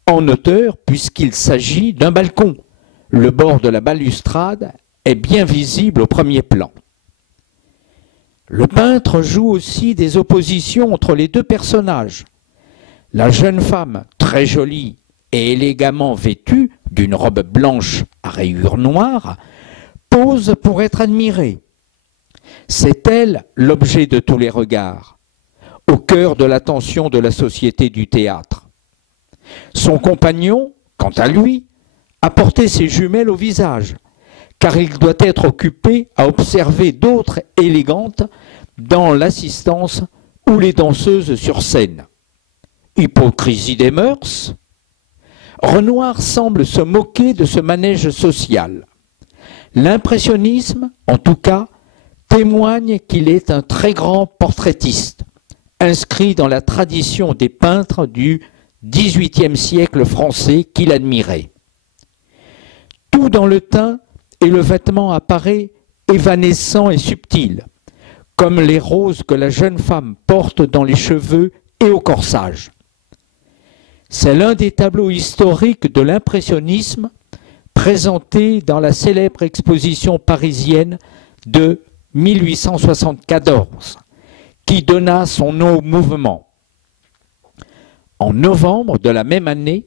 en hauteur, puisqu'il s'agit d'un balcon, le bord de la balustrade est bien visible au premier plan. Le peintre joue aussi des oppositions entre les 2 personnages. La jeune femme, très jolie et élégamment vêtue d'une robe blanche à rayures noires, pose pour être admirée. C'est elle l'objet de tous les regards, au cœur de l'attention de la société du théâtre. Son compagnon, quant à lui, a porté ses jumelles au visage, car il doit être occupé à observer d'autres élégantes dans l'assistance ou les danseuses sur scène. Hypocrisie des mœurs? Renoir semble se moquer de ce manège social. L'impressionnisme, en tout cas, témoigne qu'il est un très grand portraitiste, inscrit dans la tradition des peintres du XVIIIe siècle français qu'il admirait. Tout dans le teint et le vêtement apparaît évanescent et subtil, comme les roses que la jeune femme porte dans les cheveux et au corsage. C'est l'un des tableaux historiques de l'impressionnisme présenté dans la célèbre exposition parisienne de 1874, qui donna son nom au mouvement. En novembre de la même année,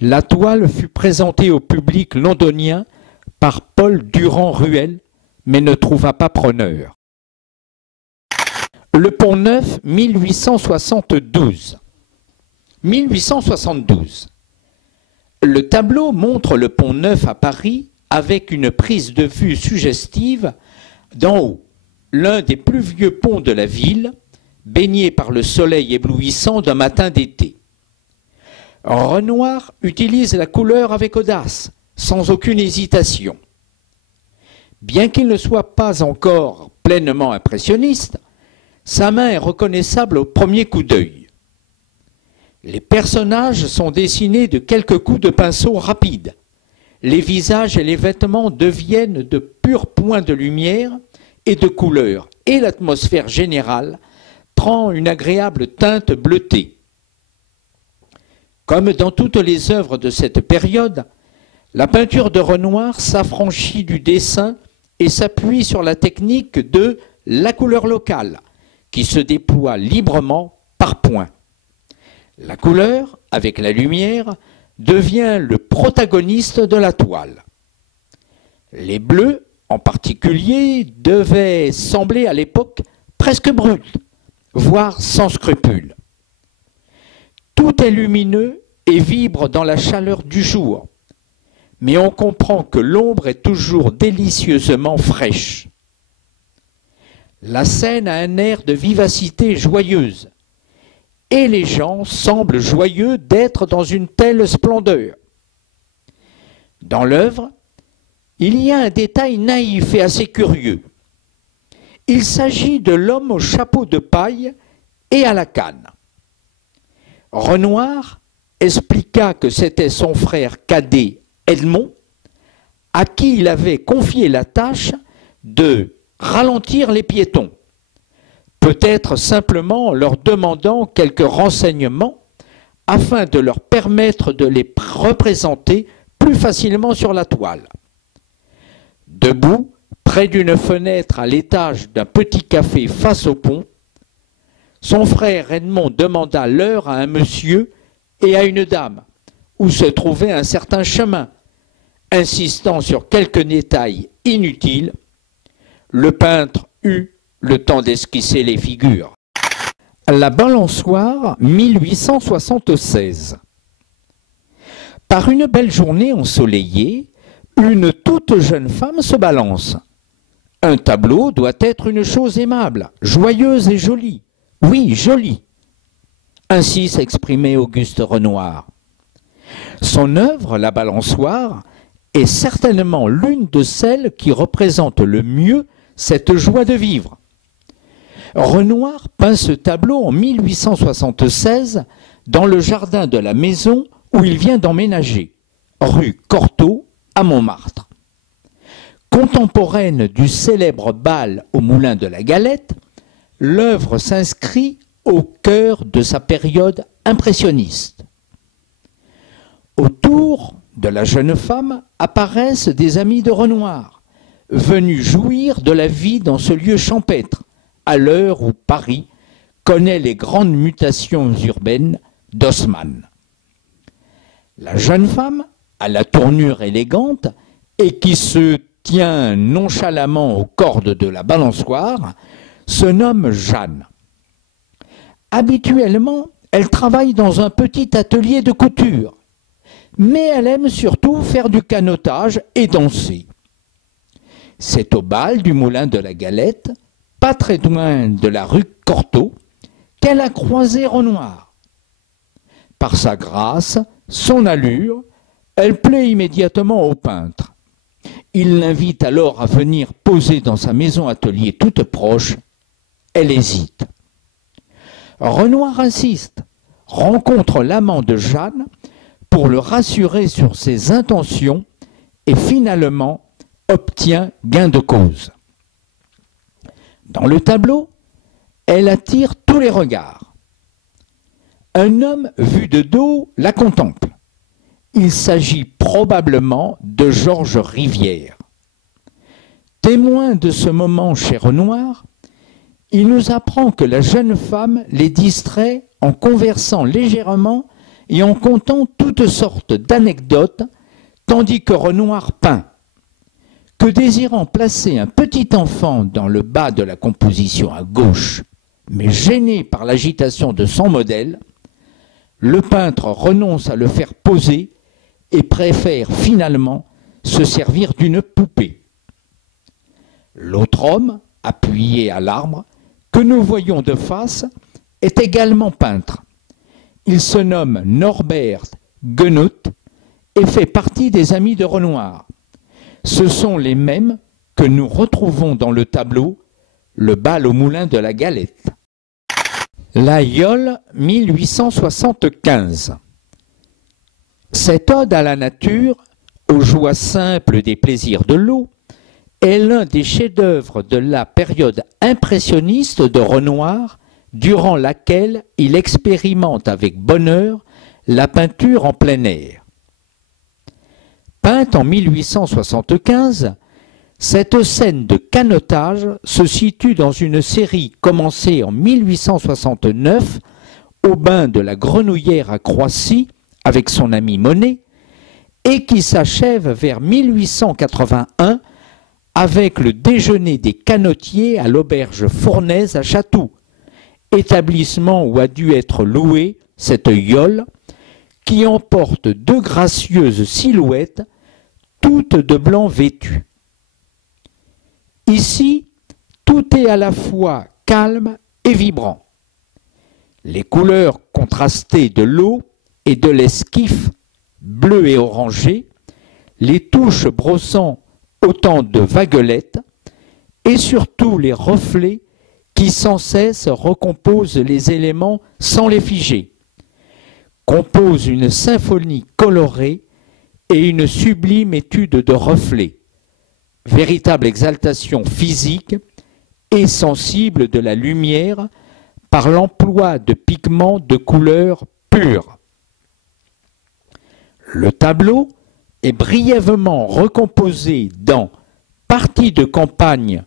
la toile fut présentée au public londonien par Paul Durand-Ruel, mais ne trouva pas preneur. Le Pont-Neuf, 1872. 1872. Le tableau montre le Pont-Neuf à Paris avec une prise de vue suggestive d'en haut, l'un des plus vieux ponts de la ville, baignée par le soleil éblouissant d'un matin d'été. Renoir utilise la couleur avec audace, sans aucune hésitation. Bien qu'il ne soit pas encore pleinement impressionniste, sa main est reconnaissable au premier coup d'œil. Les personnages sont dessinés de quelques coups de pinceau rapides. Les visages et les vêtements deviennent de purs points de lumière et de couleur, et l'atmosphère générale prend une agréable teinte bleutée. Comme dans toutes les œuvres de cette période, la peinture de Renoir s'affranchit du dessin et s'appuie sur la technique de la couleur locale, qui se déploie librement par points. La couleur, avec la lumière, devient le protagoniste de la toile. Les bleus, en particulier, devaient sembler à l'époque presque bruts, voire sans scrupules. Tout est lumineux et vibre dans la chaleur du jour, mais on comprend que l'ombre est toujours délicieusement fraîche. La scène a un air de vivacité joyeuse, et les gens semblent joyeux d'être dans une telle splendeur. Dans l'œuvre, il y a un détail naïf et assez curieux. Il s'agit de l'homme au chapeau de paille et à la canne. Renoir expliqua que c'était son frère cadet Edmond, à qui il avait confié la tâche de ralentir les piétons, peut-être simplement en leur demandant quelques renseignements afin de leur permettre de les représenter plus facilement sur la toile. Debout, près d'une fenêtre à l'étage d'un petit café face au pont, son frère Edmond demanda l'heure à un monsieur et à une dame, où se trouvait un certain chemin. Insistant sur quelques détails inutiles, le peintre eut le temps d'esquisser les figures. La balançoire, 1876. Par une belle journée ensoleillée, une toute jeune femme se balance. Un tableau doit être une chose aimable, joyeuse et jolie. Oui, jolie. Ainsi s'exprimait Auguste Renoir. Son œuvre, La balançoire, est certainement l'une de celles qui représentent le mieux cette joie de vivre. Renoir peint ce tableau en 1876 dans le jardin de la maison où il vient d'emménager, rue Cortot à Montmartre. Contemporaine du célèbre bal au Moulin de la Galette, l'œuvre s'inscrit au cœur de sa période impressionniste. Autour de la jeune femme apparaissent des amis de Renoir, venus jouir de la vie dans ce lieu champêtre, à l'heure où Paris connaît les grandes mutations urbaines d'Haussmann. La jeune femme, à la tournure élégante et qui se tient nonchalamment aux cordes de la balançoire, se nomme Jeanne. Habituellement, elle travaille dans un petit atelier de couture, mais elle aime surtout faire du canotage et danser. C'est au bal du Moulin de la Galette, pas très loin de la rue Cortot, qu'elle a croisé Renoir. Par sa grâce, son allure, elle plaît immédiatement au peintre. Il l'invite alors à venir poser dans sa maison-atelier toute proche. Elle hésite. Renoir insiste, rencontre l'amant de Jeanne pour le rassurer sur ses intentions et finalement obtient gain de cause. Dans le tableau, elle attire tous les regards. Un homme vu de dos la contemple. Il s'agit probablement de Georges Rivière. Témoin de ce moment chez Renoir, il nous apprend que la jeune femme les distrait en conversant légèrement et en contant toutes sortes d'anecdotes, tandis que Renoir peint. Que désirant placer un petit enfant dans le bas de la composition à gauche, mais gêné par l'agitation de son modèle, le peintre renonce à le faire poser et préfère finalement se servir d'une poupée. L'autre homme, appuyé à l'arbre, que nous voyons de face, est également peintre. Il se nomme Norbert Guenout et fait partie des amis de Renoir. Ce sont les mêmes que nous retrouvons dans le tableau Le bal au moulin de la Galette. La Yole 1875. Cette ode à la nature, aux joies simples des plaisirs de l'eau, est l'un des chefs-d'œuvre de la période impressionniste de Renoir, durant laquelle il expérimente avec bonheur la peinture en plein air. Peinte en 1875, cette scène de canotage se situe dans une série commencée en 1869 au bain de la Grenouillère à Croissy avec son ami Monet et qui s'achève vers 1881 avec le déjeuner des canotiers à l'auberge Fournaise à Chatou, établissement où a dû être louée cette yole qui emporte deux gracieuses silhouettes toutes de blanc vêtues. Ici, tout est à la fois calme et vibrant. Les couleurs contrastées de l'eau et de l'esquif, bleu et orangé, les touches brossant autant de vaguelettes, et surtout les reflets qui sans cesse recomposent les éléments sans les figer, composent une symphonie colorée et une sublime étude de reflets, véritable exaltation physique et sensible de la lumière par l'emploi de pigments de couleur pure. Le tableau est brièvement recomposé dans Partie de campagne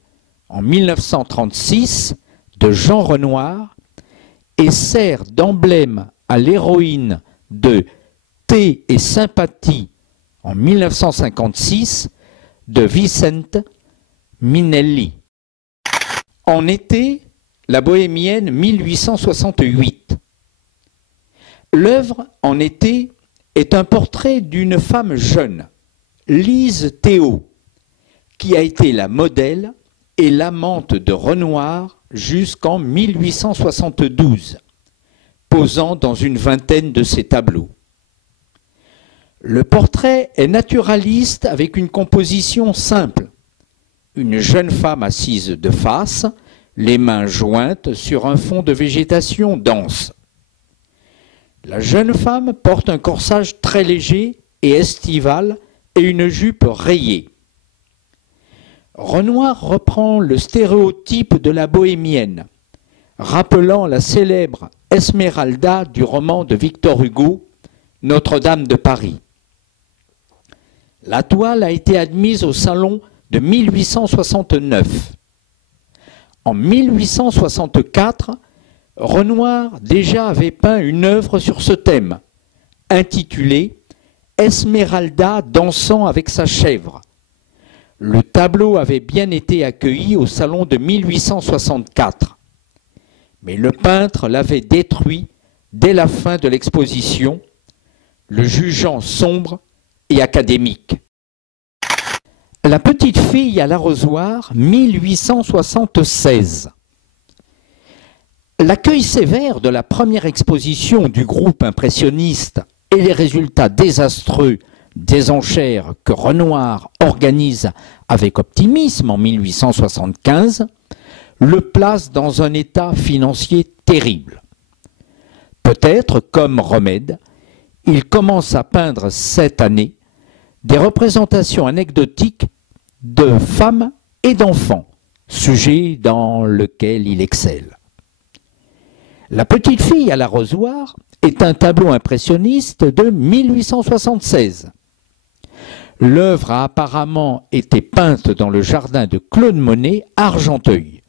en 1936 de Jean Renoir et sert d'emblème à l'héroïne de Thé et sympathie en 1956 de Vicente Minelli. En été, la Bohémienne 1868. L'œuvre en été est un portrait d'une femme jeune, Lise Théot, qui a été la modèle et l'amante de Renoir jusqu'en 1872, posant dans une vingtaine de ses tableaux. Le portrait est naturaliste avec une composition simple. Une jeune femme assise de face, les mains jointes sur un fond de végétation dense. La jeune femme porte un corsage très léger et estival et une jupe rayée. Renoir reprend le stéréotype de la bohémienne, rappelant la célèbre Esmeralda du roman de Victor Hugo, Notre-Dame de Paris. La toile a été admise au salon de 1869. En 1864, Renoir déjà avait peint une œuvre sur ce thème, intitulée « Esmeralda dansant avec sa chèvre ». Le tableau avait bien été accueilli au salon de 1864, mais le peintre l'avait détruit dès la fin de l'exposition, le jugeant sombre et académique. La petite fille à l'arrosoir, 1876. L'accueil sévère de la première exposition du groupe impressionniste et les résultats désastreux des enchères que Renoir organise avec optimisme en 1875 le place dans un état financier terrible. Peut-être, comme remède, il commence à peindre cette année des représentations anecdotiques de femmes et d'enfants, sujet dans lequel il excelle. La petite fille à l'arrosoir est un tableau impressionniste de 1876. L'œuvre a apparemment été peinte dans le jardin de Claude Monet à Argenteuil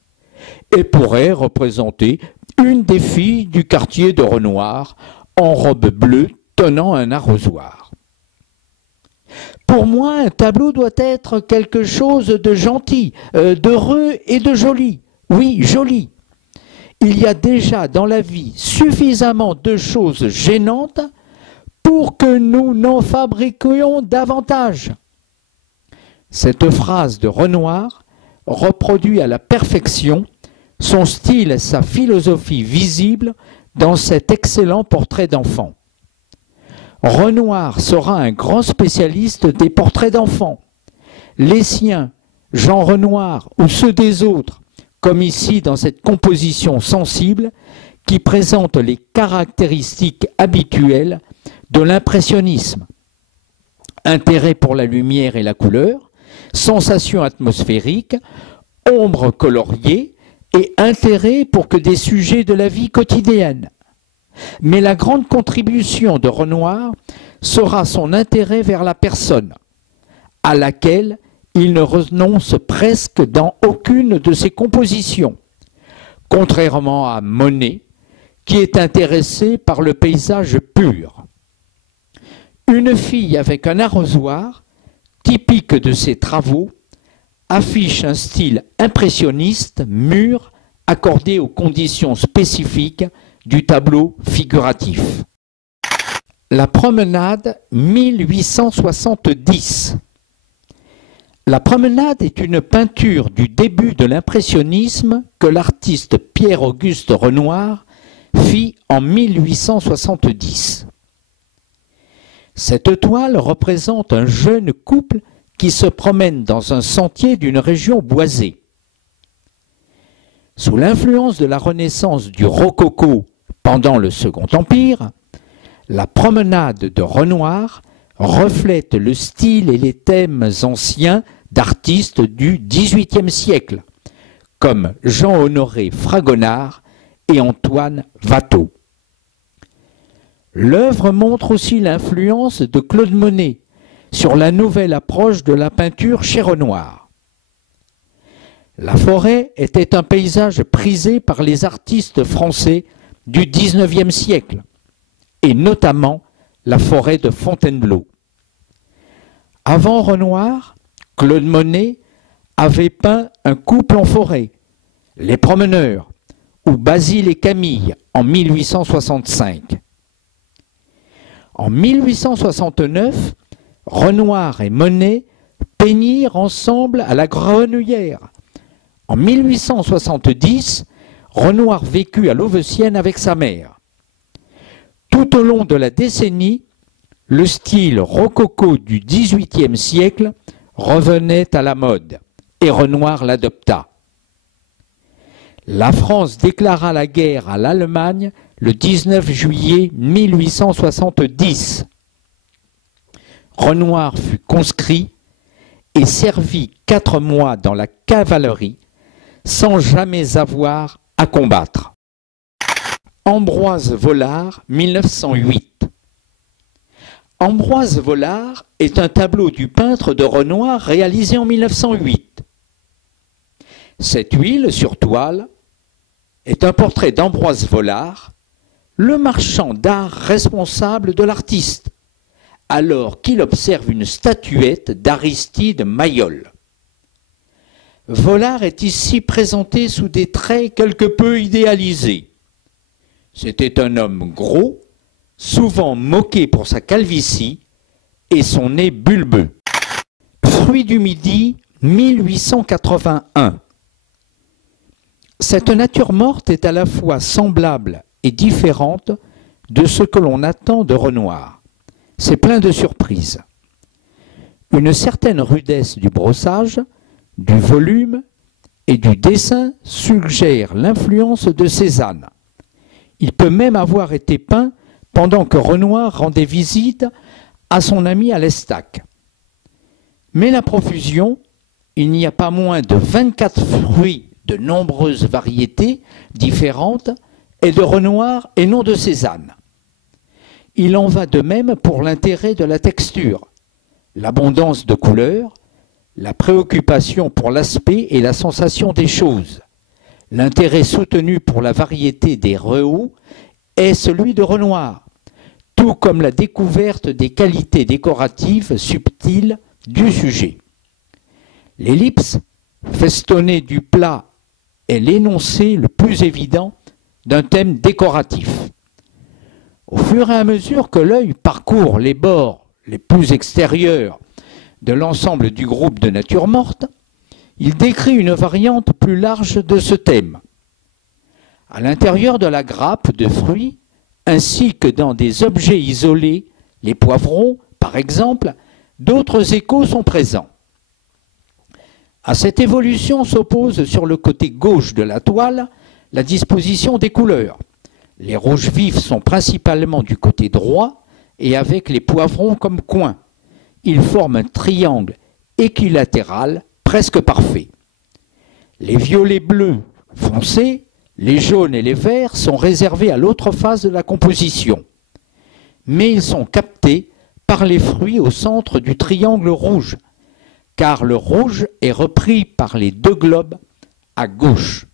et pourrait représenter une des filles du quartier de Renoir en robe bleue tenant un arrosoir. Pour moi, un tableau doit être quelque chose de gentil, d'heureux et de joli. Oui, joli. Il y a déjà dans la vie suffisamment de choses gênantes pour que nous n'en fabriquions davantage. Cette phrase de Renoir reproduit à la perfection son style et sa philosophie visibles dans cet excellent portrait d'enfant. Renoir sera un grand spécialiste des portraits d'enfants. Les siens, Jean Renoir ou ceux des autres, comme ici dans cette composition sensible qui présente les caractéristiques habituelles de l'impressionnisme. Intérêt pour la lumière et la couleur, sensation atmosphérique, ombre coloriée et intérêt pour que des sujets de la vie quotidienne. Mais la grande contribution de Renoir sera son intérêt vers la personne, à laquelle il ne renonce presque dans aucune de ses compositions, contrairement à Monet, qui est intéressé par le paysage pur. Une fille avec un arrosoir, typique de ses travaux, affiche un style impressionniste, mûr, accordé aux conditions spécifiques du tableau figuratif. La promenade 1870. La promenade est une peinture du début de l'impressionnisme que l'artiste Pierre-Auguste Renoir fit en 1870. Cette toile représente un jeune couple qui se promène dans un sentier d'une région boisée. Sous l'influence de la Renaissance du rococo pendant le Second Empire, la promenade de Renoir reflète le style et les thèmes anciens d'artistes du XVIIIe siècle, comme Jean-Honoré Fragonard et Antoine Watteau. L'œuvre montre aussi l'influence de Claude Monet sur la nouvelle approche de la peinture chez Renoir. La forêt était un paysage prisé par les artistes français du XIXe siècle, et notamment la forêt de Fontainebleau. Avant Renoir, Claude Monet avait peint un couple en forêt, Les Promeneurs, ou Basile et Camille en 1865. En 1869, Renoir et Monet peignirent ensemble à la Grenouillère. En 1870, Renoir vécut à Louveciennes avec sa mère. Tout au long de la décennie, le style rococo du XVIIIe siècle revenait à la mode et Renoir l'adopta. La France déclara la guerre à l'Allemagne le 19 juillet 1870. Renoir fut conscrit et servit 4 mois dans la cavalerie sans jamais avoir à combattre. Ambroise Vollard, 1908. Ambroise Vollard est un tableau du peintre de Renoir réalisé en 1908. Cette huile sur toile est un portrait d'Ambroise Vollard, le marchand d'art responsable de l'artiste, alors qu'il observe une statuette d'Aristide Maillol. Vollard est ici présenté sous des traits quelque peu idéalisés. C'était un homme gros, souvent moqué pour sa calvitie et son nez bulbeux. Fruits du Midi, 1881. Cette nature morte est à la fois semblable et différente de ce que l'on attend de Renoir. C'est plein de surprises. Une certaine rudesse du brossage, du volume et du dessin suggère l'influence de Cézanne. Il peut même avoir été peint pendant que Renoir rendait visite à son ami à l'Estac. Mais la profusion, il n'y a pas moins de 24 fruits de nombreuses variétés différentes, est de Renoir et non de Cézanne. Il en va de même pour l'intérêt de la texture, l'abondance de couleurs, la préoccupation pour l'aspect et la sensation des choses. L'intérêt soutenu pour la variété des rehauts est celui de Renoir, tout comme la découverte des qualités décoratives subtiles du sujet. L'ellipse, festonnée du plat, est l'énoncé le plus évident d'un thème décoratif. Au fur et à mesure que l'œil parcourt les bords les plus extérieurs de l'ensemble du groupe de nature morte, il décrit une variante plus large de ce thème. À l'intérieur de la grappe de fruits, ainsi que dans des objets isolés, les poivrons par exemple, d'autres échos sont présents. À cette évolution s'oppose sur le côté gauche de la toile la disposition des couleurs. Les rouges vifs sont principalement du côté droit et avec les poivrons comme coin. Ils forment un triangle équilatéral presque parfait. Les violets bleus foncés, les jaunes et les verts sont réservés à l'autre phase de la composition. Mais ils sont captés par les fruits au centre du triangle rouge, car le rouge est repris par les deux globes à gauche.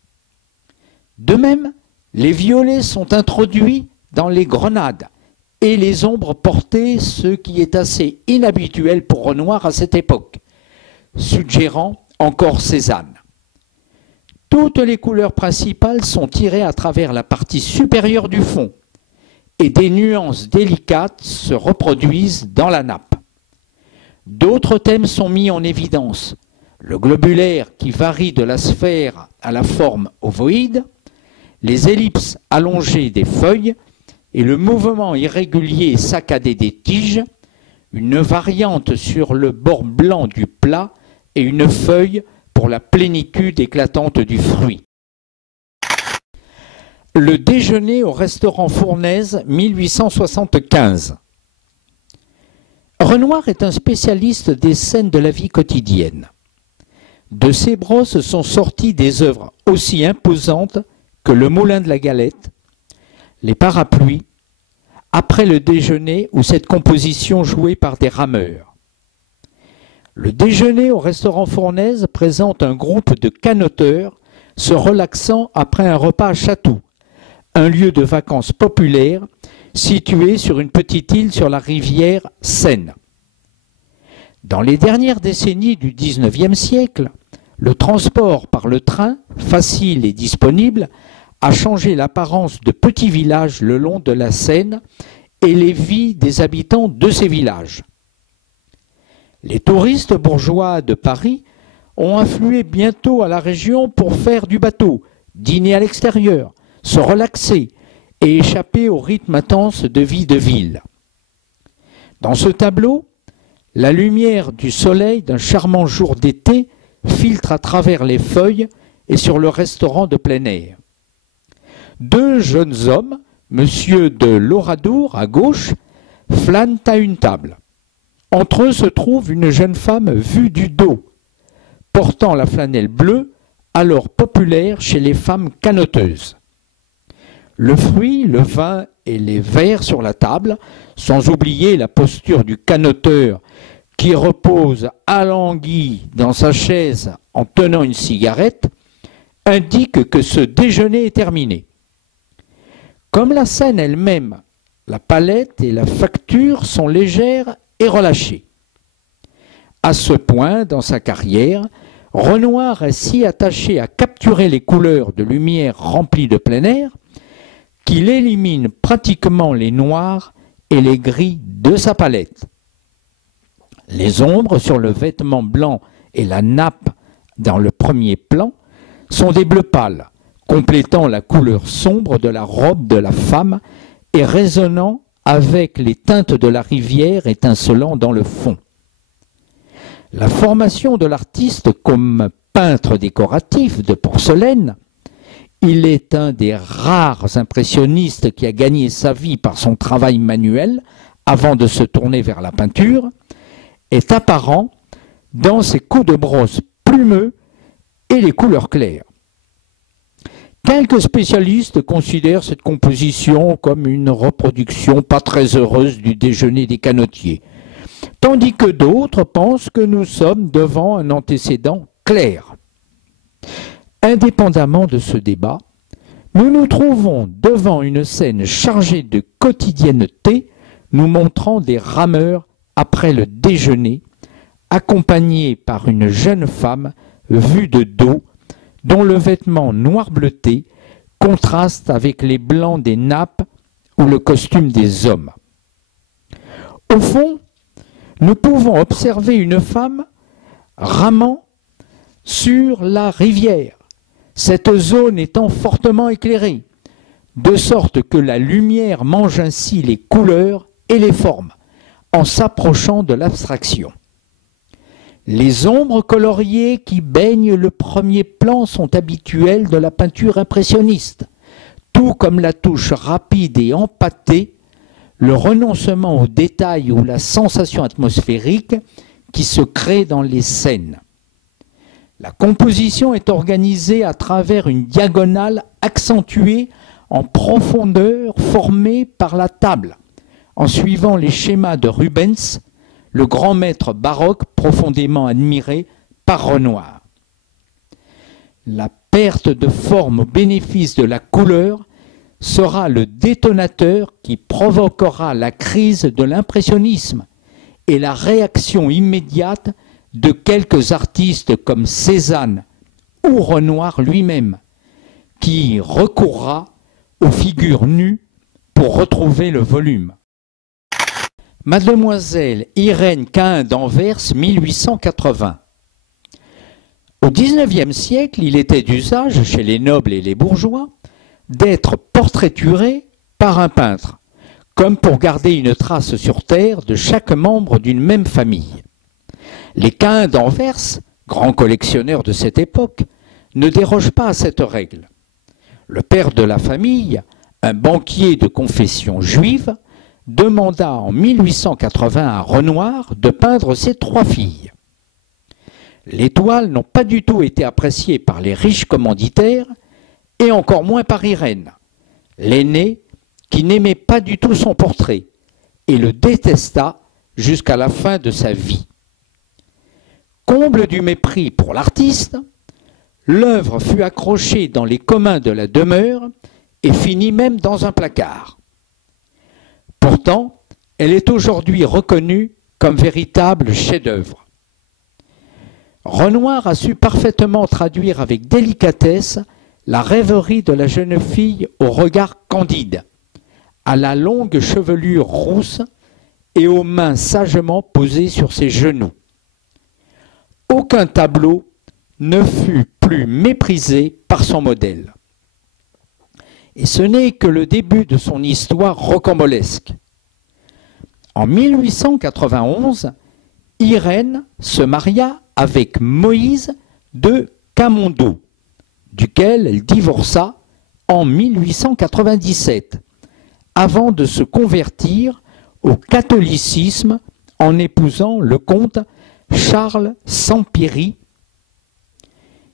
De même, les violets sont introduits dans les grenades et les ombres portées, ce qui est assez inhabituel pour Renoir à cette époque, suggérant encore Cézanne. Toutes les couleurs principales sont tirées à travers la partie supérieure du fond et des nuances délicates se reproduisent dans la nappe. D'autres thèmes sont mis en évidence. Le globulaire qui varie de la sphère à la forme ovoïde, les ellipses allongées des feuilles et le mouvement irrégulier et saccadé des tiges, une variante sur le bord blanc du plat et une feuille pour la plénitude éclatante du fruit. Le déjeuner au restaurant Fournaise, 1875. Renoir est un spécialiste des scènes de la vie quotidienne. De ses brosses sont sorties des œuvres aussi imposantes que le Moulin de la Galette, les parapluies, après le déjeuner ou cette composition jouée par des rameurs. Le déjeuner au restaurant Fournaise présente un groupe de canoteurs se relaxant après un repas à Chatou, un lieu de vacances populaire situé sur une petite île sur la rivière Seine. Dans les dernières décennies du XIXe siècle, le transport par le train, facile et disponible, a changé l'apparence de petits villages le long de la Seine et les vies des habitants de ces villages. Les touristes bourgeois de Paris ont afflué bientôt à la région pour faire du bateau, dîner à l'extérieur, se relaxer et échapper au rythme intense de vie de ville. Dans ce tableau, la lumière du soleil d'un charmant jour d'été filtre à travers les feuilles et sur le restaurant de plein air. Deux jeunes hommes, monsieur de Loradour à gauche, flânent à une table. Entre eux se trouve une jeune femme vue du dos, portant la flanelle bleue, alors populaire chez les femmes canoteuses. Le fruit, le vin et les verres sur la table, sans oublier la posture du canoteur qui repose alangui dans sa chaise en tenant une cigarette, indiquent que ce déjeuner est terminé. Comme la scène elle-même, la palette et la facture sont légères et relâchées. À ce point, dans sa carrière, Renoir est si attaché à capturer les couleurs de lumière remplies de plein air qu'il élimine pratiquement les noirs et les gris de sa palette. Les ombres sur le vêtement blanc et la nappe dans le premier plan sont des bleus pâles, complétant la couleur sombre de la robe de la femme et résonnant avec les teintes de la rivière étincelant dans le fond. La formation de l'artiste comme peintre décoratif de porcelaine, il est un des rares impressionnistes qui a gagné sa vie par son travail manuel avant de se tourner vers la peinture, est apparent dans ses coups de brosse plumeux et les couleurs claires. Quelques spécialistes considèrent cette composition comme une reproduction pas très heureuse du déjeuner des canotiers, tandis que d'autres pensent que nous sommes devant un antécédent clair. Indépendamment de ce débat, nous nous trouvons devant une scène chargée de quotidienneté, nous montrant des rameurs après le déjeuner, accompagnés par une jeune femme vue de dos, dont le vêtement noir bleuté contraste avec les blancs des nappes ou le costume des hommes. Au fond, nous pouvons observer une femme ramant sur la rivière, cette zone étant fortement éclairée, de sorte que la lumière mange ainsi les couleurs et les formes, en s'approchant de l'abstraction. Les ombres coloriées qui baignent le premier plan sont habituelles de la peinture impressionniste, tout comme la touche rapide et empâtée, le renoncement aux détails ou la sensation atmosphérique qui se crée dans les scènes. La composition est organisée à travers une diagonale accentuée en profondeur formée par la table, en suivant les schémas de Rubens, le grand maître baroque profondément admiré par Renoir. La perte de forme au bénéfice de la couleur sera le détonateur qui provoquera la crise de l'impressionnisme et la réaction immédiate de quelques artistes comme Cézanne ou Renoir lui-même, qui recourra aux figures nues pour retrouver le volume. Mademoiselle Irène Cahin d'Anvers, 1880. Au XIXe siècle, il était d'usage chez les nobles et les bourgeois d'être portraituré par un peintre, comme pour garder une trace sur terre de chaque membre d'une même famille. Les Cahin d'Anvers, grands collectionneurs de cette époque, ne dérogent pas à cette règle. Le père de la famille, un banquier de confession juive, demanda en 1880 à Renoir de peindre ses 3 filles. Les toiles n'ont pas du tout été appréciées par les riches commanditaires et encore moins par Irène, l'aînée qui n'aimait pas du tout son portrait et le détesta jusqu'à la fin de sa vie. Comble du mépris pour l'artiste, l'œuvre fut accrochée dans les communs de la demeure et finit même dans un placard. Pourtant, elle est aujourd'hui reconnue comme véritable chef-d'œuvre. Renoir a su parfaitement traduire avec délicatesse la rêverie de la jeune fille au regard candide, à la longue chevelure rousse et aux mains sagement posées sur ses genoux. Aucun tableau ne fut plus méprisé par son modèle. Et ce n'est que le début de son histoire rocambolesque. En 1891, Irène se maria avec Moïse de Camondo, duquel elle divorça en 1897, avant de se convertir au catholicisme en épousant le comte Charles Sampieri.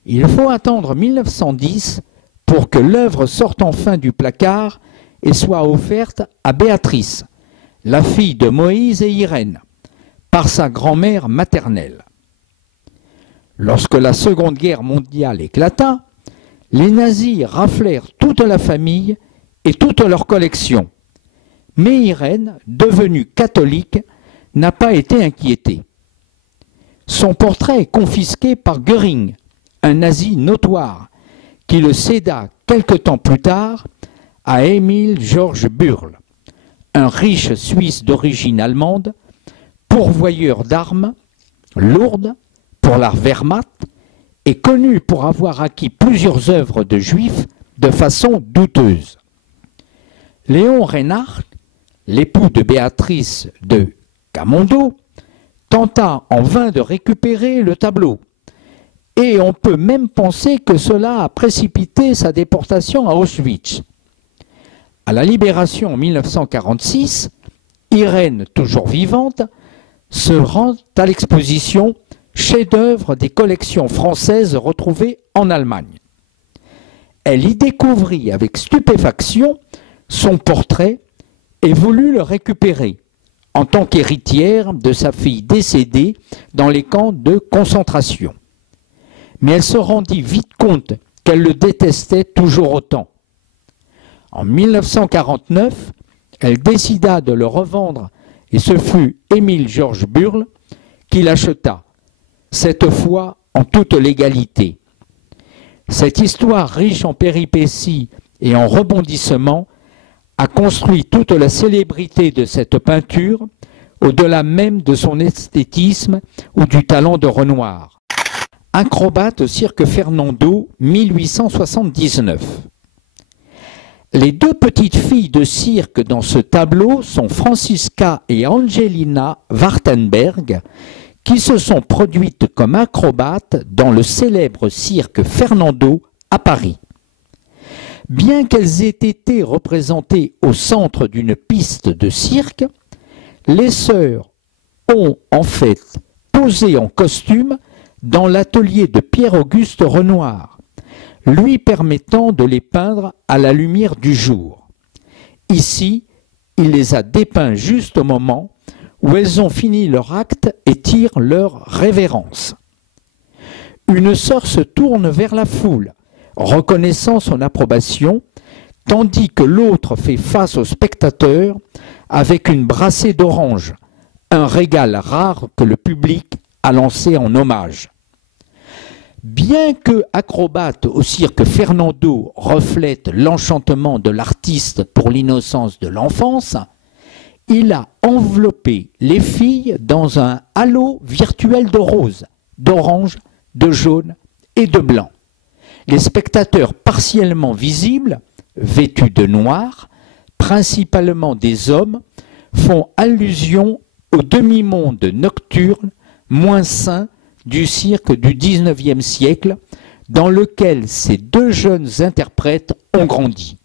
Il faut attendre 1910 pour que l'œuvre sorte enfin du placard et soit offerte à Béatrice, la fille de Moïse et Irène, par sa grand-mère maternelle. Lorsque la Seconde Guerre mondiale éclata, les nazis raflèrent toute la famille et toute leur collection. Mais Irène, devenue catholique, n'a pas été inquiétée. Son portrait est confisqué par Göring, un nazi notoire, qui le céda quelque temps plus tard à Emil Georg Bürl, un riche Suisse d'origine allemande, pourvoyeur d'armes lourdes pour la Wehrmacht et connu pour avoir acquis plusieurs œuvres de juifs de façon douteuse. Léon Reinhardt, l'époux de Béatrice de Camondo, tenta en vain de récupérer le tableau, et on peut même penser que cela a précipité sa déportation à Auschwitz. À la Libération en 1946, Irène, toujours vivante, se rend à l'exposition chef-d'œuvre des collections françaises retrouvées en Allemagne. Elle y découvrit avec stupéfaction son portrait et voulut le récupérer en tant qu'héritière de sa fille décédée dans les camps de concentration. Mais elle se rendit vite compte qu'elle le détestait toujours autant. En 1949, elle décida de le revendre et ce fut Emil Georg Bürl qui l'acheta, cette fois en toute légalité. Cette histoire riche en péripéties et en rebondissements a construit toute la célébrité de cette peinture, au-delà même de son esthétisme ou du talent de Renoir. acrobate au cirque Fernando, 1879. Les deux petites filles de cirque dans ce tableau sont Franziska et Angelina Wartenberg, qui se sont produites comme acrobates dans le célèbre cirque Fernando à Paris. Bien qu'elles aient été représentées au centre d'une piste de cirque, les sœurs ont en fait posé en costume dans l'atelier de Pierre-Auguste Renoir, lui permettant de les peindre à la lumière du jour. Ici, il les a dépeints juste au moment où elles ont fini leur acte et tirent leur révérence. Une sœur se tourne vers la foule, reconnaissant son approbation, tandis que l'autre fait face aux spectateurs avec une brassée d'orange, un régal rare que le public a lancé en hommage. Bien que acrobate au cirque Fernando reflète l'enchantement de l'artiste pour l'innocence de l'enfance, il a enveloppé les filles dans un halo virtuel de rose, d'orange, de jaune et de blanc. Les spectateurs partiellement visibles, vêtus de noir, principalement des hommes, font allusion au demi-monde nocturne, moins sain du cirque du XIXe siècle, dans lequel ces deux jeunes interprètes ont grandi.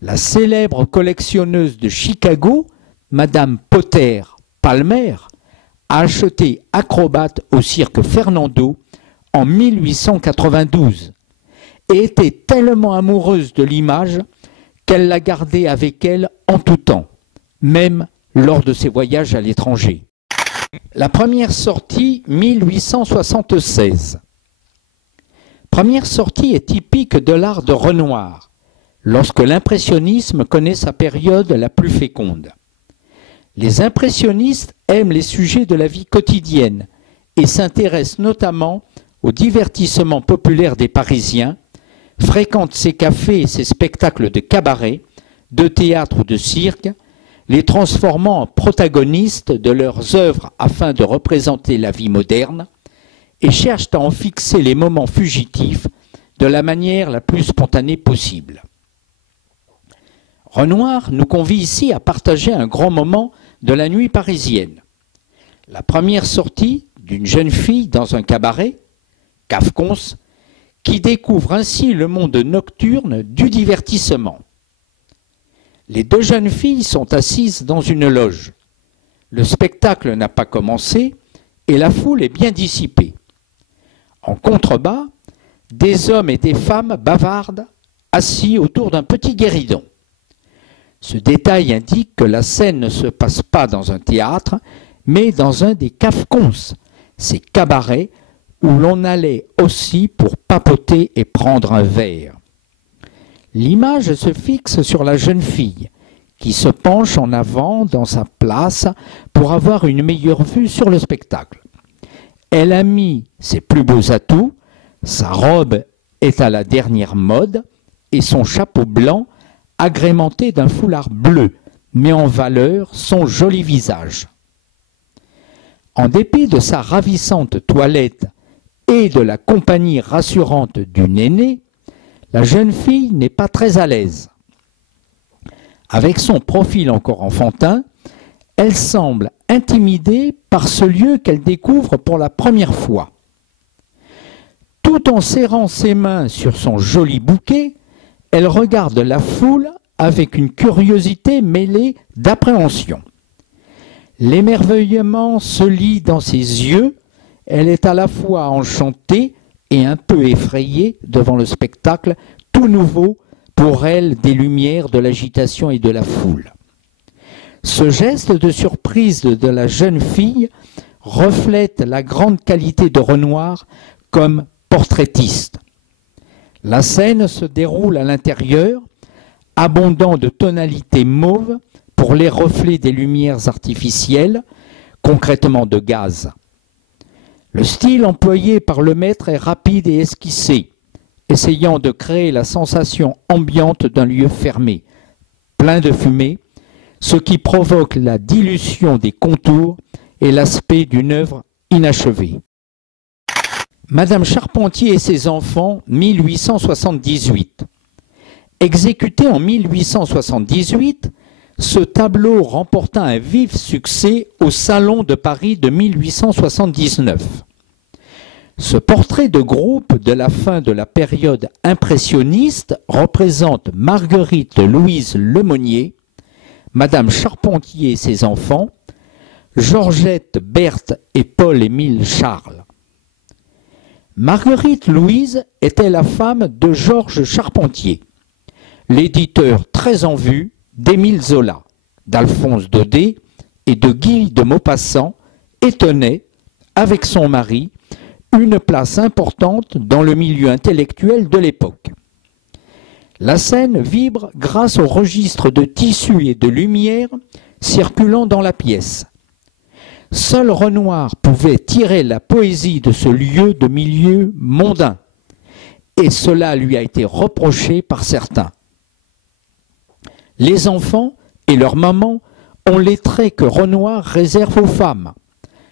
La célèbre collectionneuse de Chicago, Madame Potter Palmer, a acheté acrobate au cirque Fernando en 1892 et était tellement amoureuse de l'image qu'elle l'a gardée avec elle en tout temps, même lors de ses voyages à l'étranger. La première sortie, 1876. Première sortie est typique de l'art de Renoir, lorsque l'impressionnisme connaît sa période la plus féconde. Les impressionnistes aiment les sujets de la vie quotidienne et s'intéressent notamment au divertissement populaire des Parisiens, fréquentent ces cafés et ces spectacles de cabaret, de théâtre ou de cirque, les transformant en protagonistes de leurs œuvres afin de représenter la vie moderne, et cherchent à en fixer les moments fugitifs de la manière la plus spontanée possible. Renoir nous convie ici à partager un grand moment de la nuit parisienne. La première sortie d'une jeune fille dans un cabaret, Cafcons, qui découvre ainsi le monde nocturne du divertissement. Les deux jeunes filles sont assises dans une loge. Le spectacle n'a pas commencé et la foule est bien dissipée. En contrebas, des hommes et des femmes bavardent, assis autour d'un petit guéridon. Ce détail indique que la scène ne se passe pas dans un théâtre, mais dans un des cafcons, ces cabarets où l'on allait aussi pour papoter et prendre un verre. L'image se fixe sur la jeune fille, qui se penche en avant dans sa place pour avoir une meilleure vue sur le spectacle. Elle a mis ses plus beaux atouts, sa robe est à la dernière mode et son chapeau blanc agrémenté d'un foulard bleu met en valeur son joli visage. En dépit de sa ravissante toilette et de la compagnie rassurante du néné, la jeune fille n'est pas très à l'aise. Avec son profil encore enfantin, elle semble intimidée par ce lieu qu'elle découvre pour la première fois. Tout en serrant ses mains sur son joli bouquet, elle regarde la foule avec une curiosité mêlée d'appréhension. L'émerveillement se lit dans ses yeux, elle est à la fois enchantée et un peu effrayée devant le spectacle tout nouveau pour elle des lumières, de l'agitation et de la foule. Ce geste de surprise de la jeune fille reflète la grande qualité de Renoir comme portraitiste. La scène se déroule à l'intérieur, abondant de tonalités mauves pour les reflets des lumières artificielles, concrètement de gaz. Le style employé par le maître est rapide et esquissé, essayant de créer la sensation ambiante d'un lieu fermé, plein de fumée, ce qui provoque la dilution des contours et l'aspect d'une œuvre inachevée. Madame Charpentier et ses enfants, 1878. Exécuté en 1878, ce tableau remporta un vif succès au Salon de Paris de 1879. Ce portrait de groupe de la fin de la période impressionniste représente Marguerite Louise Lemonnier, Madame Charpentier et ses enfants, Georgette Berthe et Paul-Émile Charles. Marguerite Louise était la femme de Georges Charpentier, l'éditeur très en vue d'Émile Zola, d'Alphonse Daudet et de Guy de Maupassant, et tenait, avec son mari, une place importante dans le milieu intellectuel de l'époque. La scène vibre grâce aux registres de tissu et de lumière circulant dans la pièce. Seul Renoir pouvait tirer la poésie de ce lieu de milieu mondain, et cela lui a été reproché par certains. Les enfants et leurs mamans ont les traits que Renoir réserve aux femmes: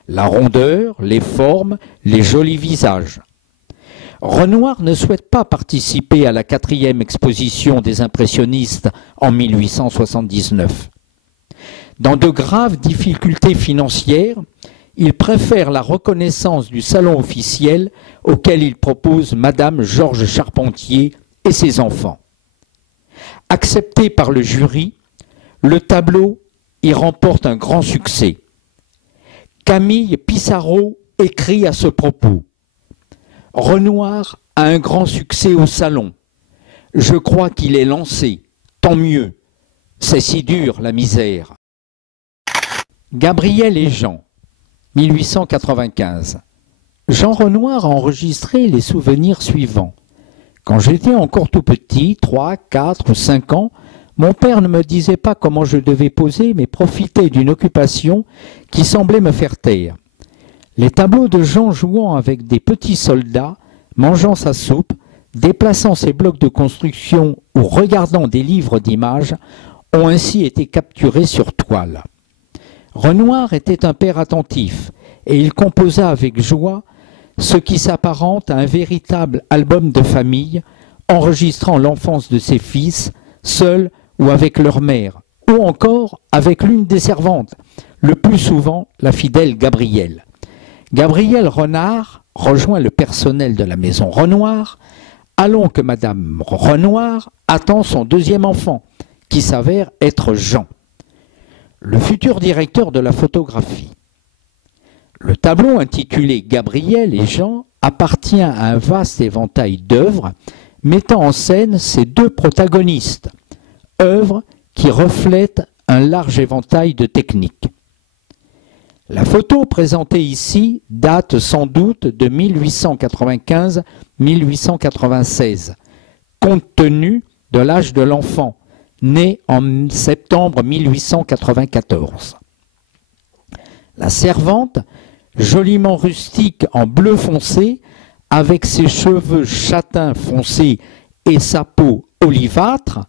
la rondeur, les formes, les jolis visages. Renoir ne souhaite pas participer à la 4e exposition des impressionnistes en 1879. Dans de graves difficultés financières, il préfère la reconnaissance du salon officiel auquel il propose Madame Georges Charpentier et ses enfants. Accepté par le jury, le tableau y remporte un grand succès. Camille Pissarro écrit à ce propos: « Renoir a un grand succès au salon. Je crois qu'il est lancé. Tant mieux. C'est si dur, la misère. » Gabriel et Jean, 1895. Jean Renoir a enregistré les souvenirs suivants. Quand j'étais encore tout petit, 3, 4 ou 5 ans, mon père ne me disait pas comment je devais poser, mais profitait d'une occupation qui semblait me faire taire. Les tableaux de Jean jouant avec des petits soldats, mangeant sa soupe, déplaçant ses blocs de construction ou regardant des livres d'images ont ainsi été capturés sur toile. Renoir était un père attentif et il composa avec joie ce qui s'apparente à un véritable album de famille, enregistrant l'enfance de ses fils, seuls ou avec leur mère, ou encore avec l'une des servantes, le plus souvent la fidèle Gabrielle. Gabrielle Renard rejoint le personnel de la maison Renoir, allons que Madame Renoir attend son 2e enfant, qui s'avère être Jean, le futur directeur de la photographie. Le tableau intitulé Gabrielle et Jean appartient à un vaste éventail d'œuvres mettant en scène ces deux protagonistes, œuvres qui reflètent un large éventail de techniques. La photo présentée ici date sans doute de 1895-1896, compte tenu de l'âge de l'enfant, né en septembre 1894. La servante, joliment rustique en bleu foncé, avec ses cheveux châtains foncés et sa peau olivâtre,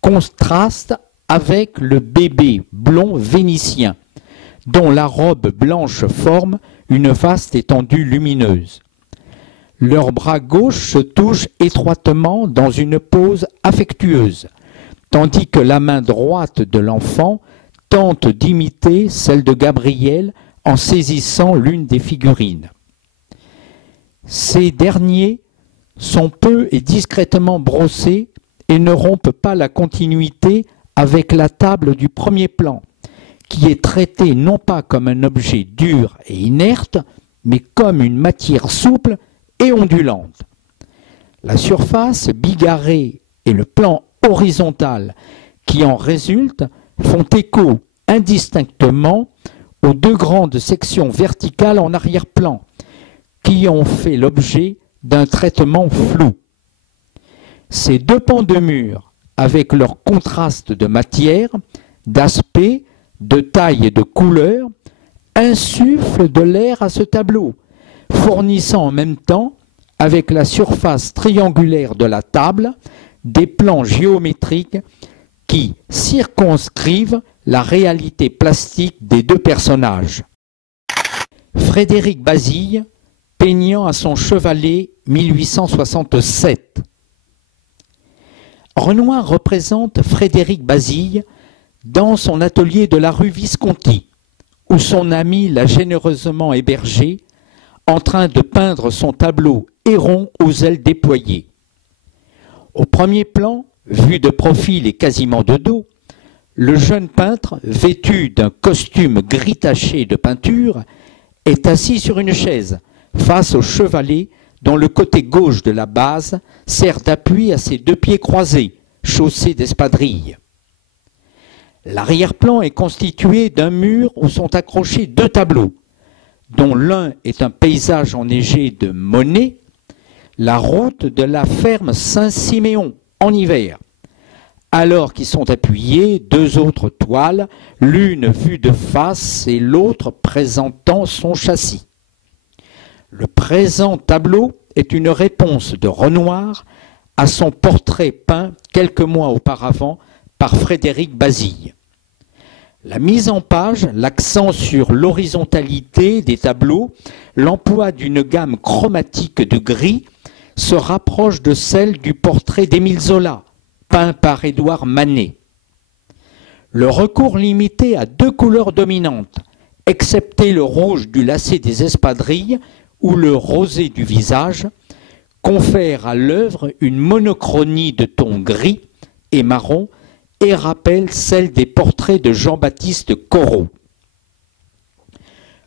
contraste avec le bébé blond vénitien, dont la robe blanche forme une vaste étendue lumineuse. Leurs bras gauches se touchent étroitement dans une pose affectueuse, tandis que la main droite de l'enfant tente d'imiter celle de Gabrielle en saisissant l'une des figurines. Ces derniers sont peu et discrètement brossés et ne rompent pas la continuité avec la table du premier plan, qui est traitée non pas comme un objet dur et inerte, mais comme une matière souple et ondulante. La surface bigarrée et le plan horizontal qui en résulte font écho indistinctement aux deux grandes sections verticales en arrière-plan, qui ont fait l'objet d'un traitement flou. Ces deux pans de mur, avec leur contraste de matière, d'aspect, de taille et de couleur, insufflent de l'air à ce tableau, fournissant en même temps, avec la surface triangulaire de la table, des plans géométriques qui circonscrivent la réalité plastique des deux personnages. Frédéric Bazille, peignant à son chevalet 1867. Renoir représente Frédéric Bazille dans son atelier de la rue Visconti, où son ami l'a généreusement hébergé, en train de peindre son tableau Héron aux ailes déployées. Au premier plan, vu de profil et quasiment de dos, le jeune peintre, vêtu d'un costume gris taché de peinture, est assis sur une chaise, face au chevalet dont le côté gauche de la base sert d'appui à ses deux pieds croisés, chaussés d'espadrilles. L'arrière-plan est constitué d'un mur où sont accrochés deux tableaux, dont l'un est un paysage enneigé de Monet, la route de la ferme Saint-Siméon en hiver, alors qu'y sont appuyées deux autres toiles, l'une vue de face et l'autre présentant son châssis. Le présent tableau est une réponse de Renoir à son portrait peint quelques mois auparavant par Frédéric Bazille. La mise en page, l'accent sur l'horizontalité des tableaux, l'emploi d'une gamme chromatique de gris se rapproche de celle du portrait d'Émile Zola, peint par Édouard Manet. Le recours limité à deux couleurs dominantes, excepté le rouge du lacet des espadrilles ou le rosé du visage, confère à l'œuvre une monochronie de tons gris et marron et rappelle celle des portraits de Jean-Baptiste Corot.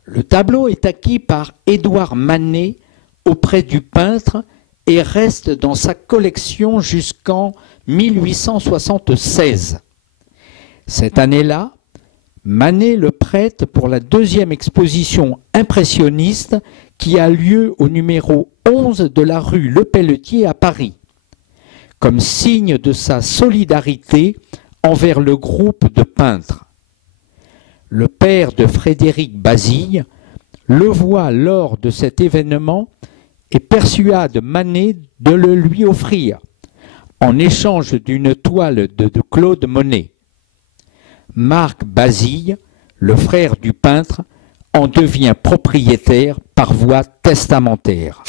Le tableau est acquis par Édouard Manet auprès du peintre et reste dans sa collection jusqu'en 1876. Cette année-là, Manet le prête pour la deuxième exposition impressionniste qui a lieu au numéro 11 de la rue Le Pelletier à Paris, comme signe de sa solidarité envers le groupe de peintres. Le père de Frédéric Bazille le voit lors de cet événement et persuade Manet de le lui offrir, en échange d'une toile de Claude Monet. Marc Bazille, le frère du peintre, en devient propriétaire par voie testamentaire.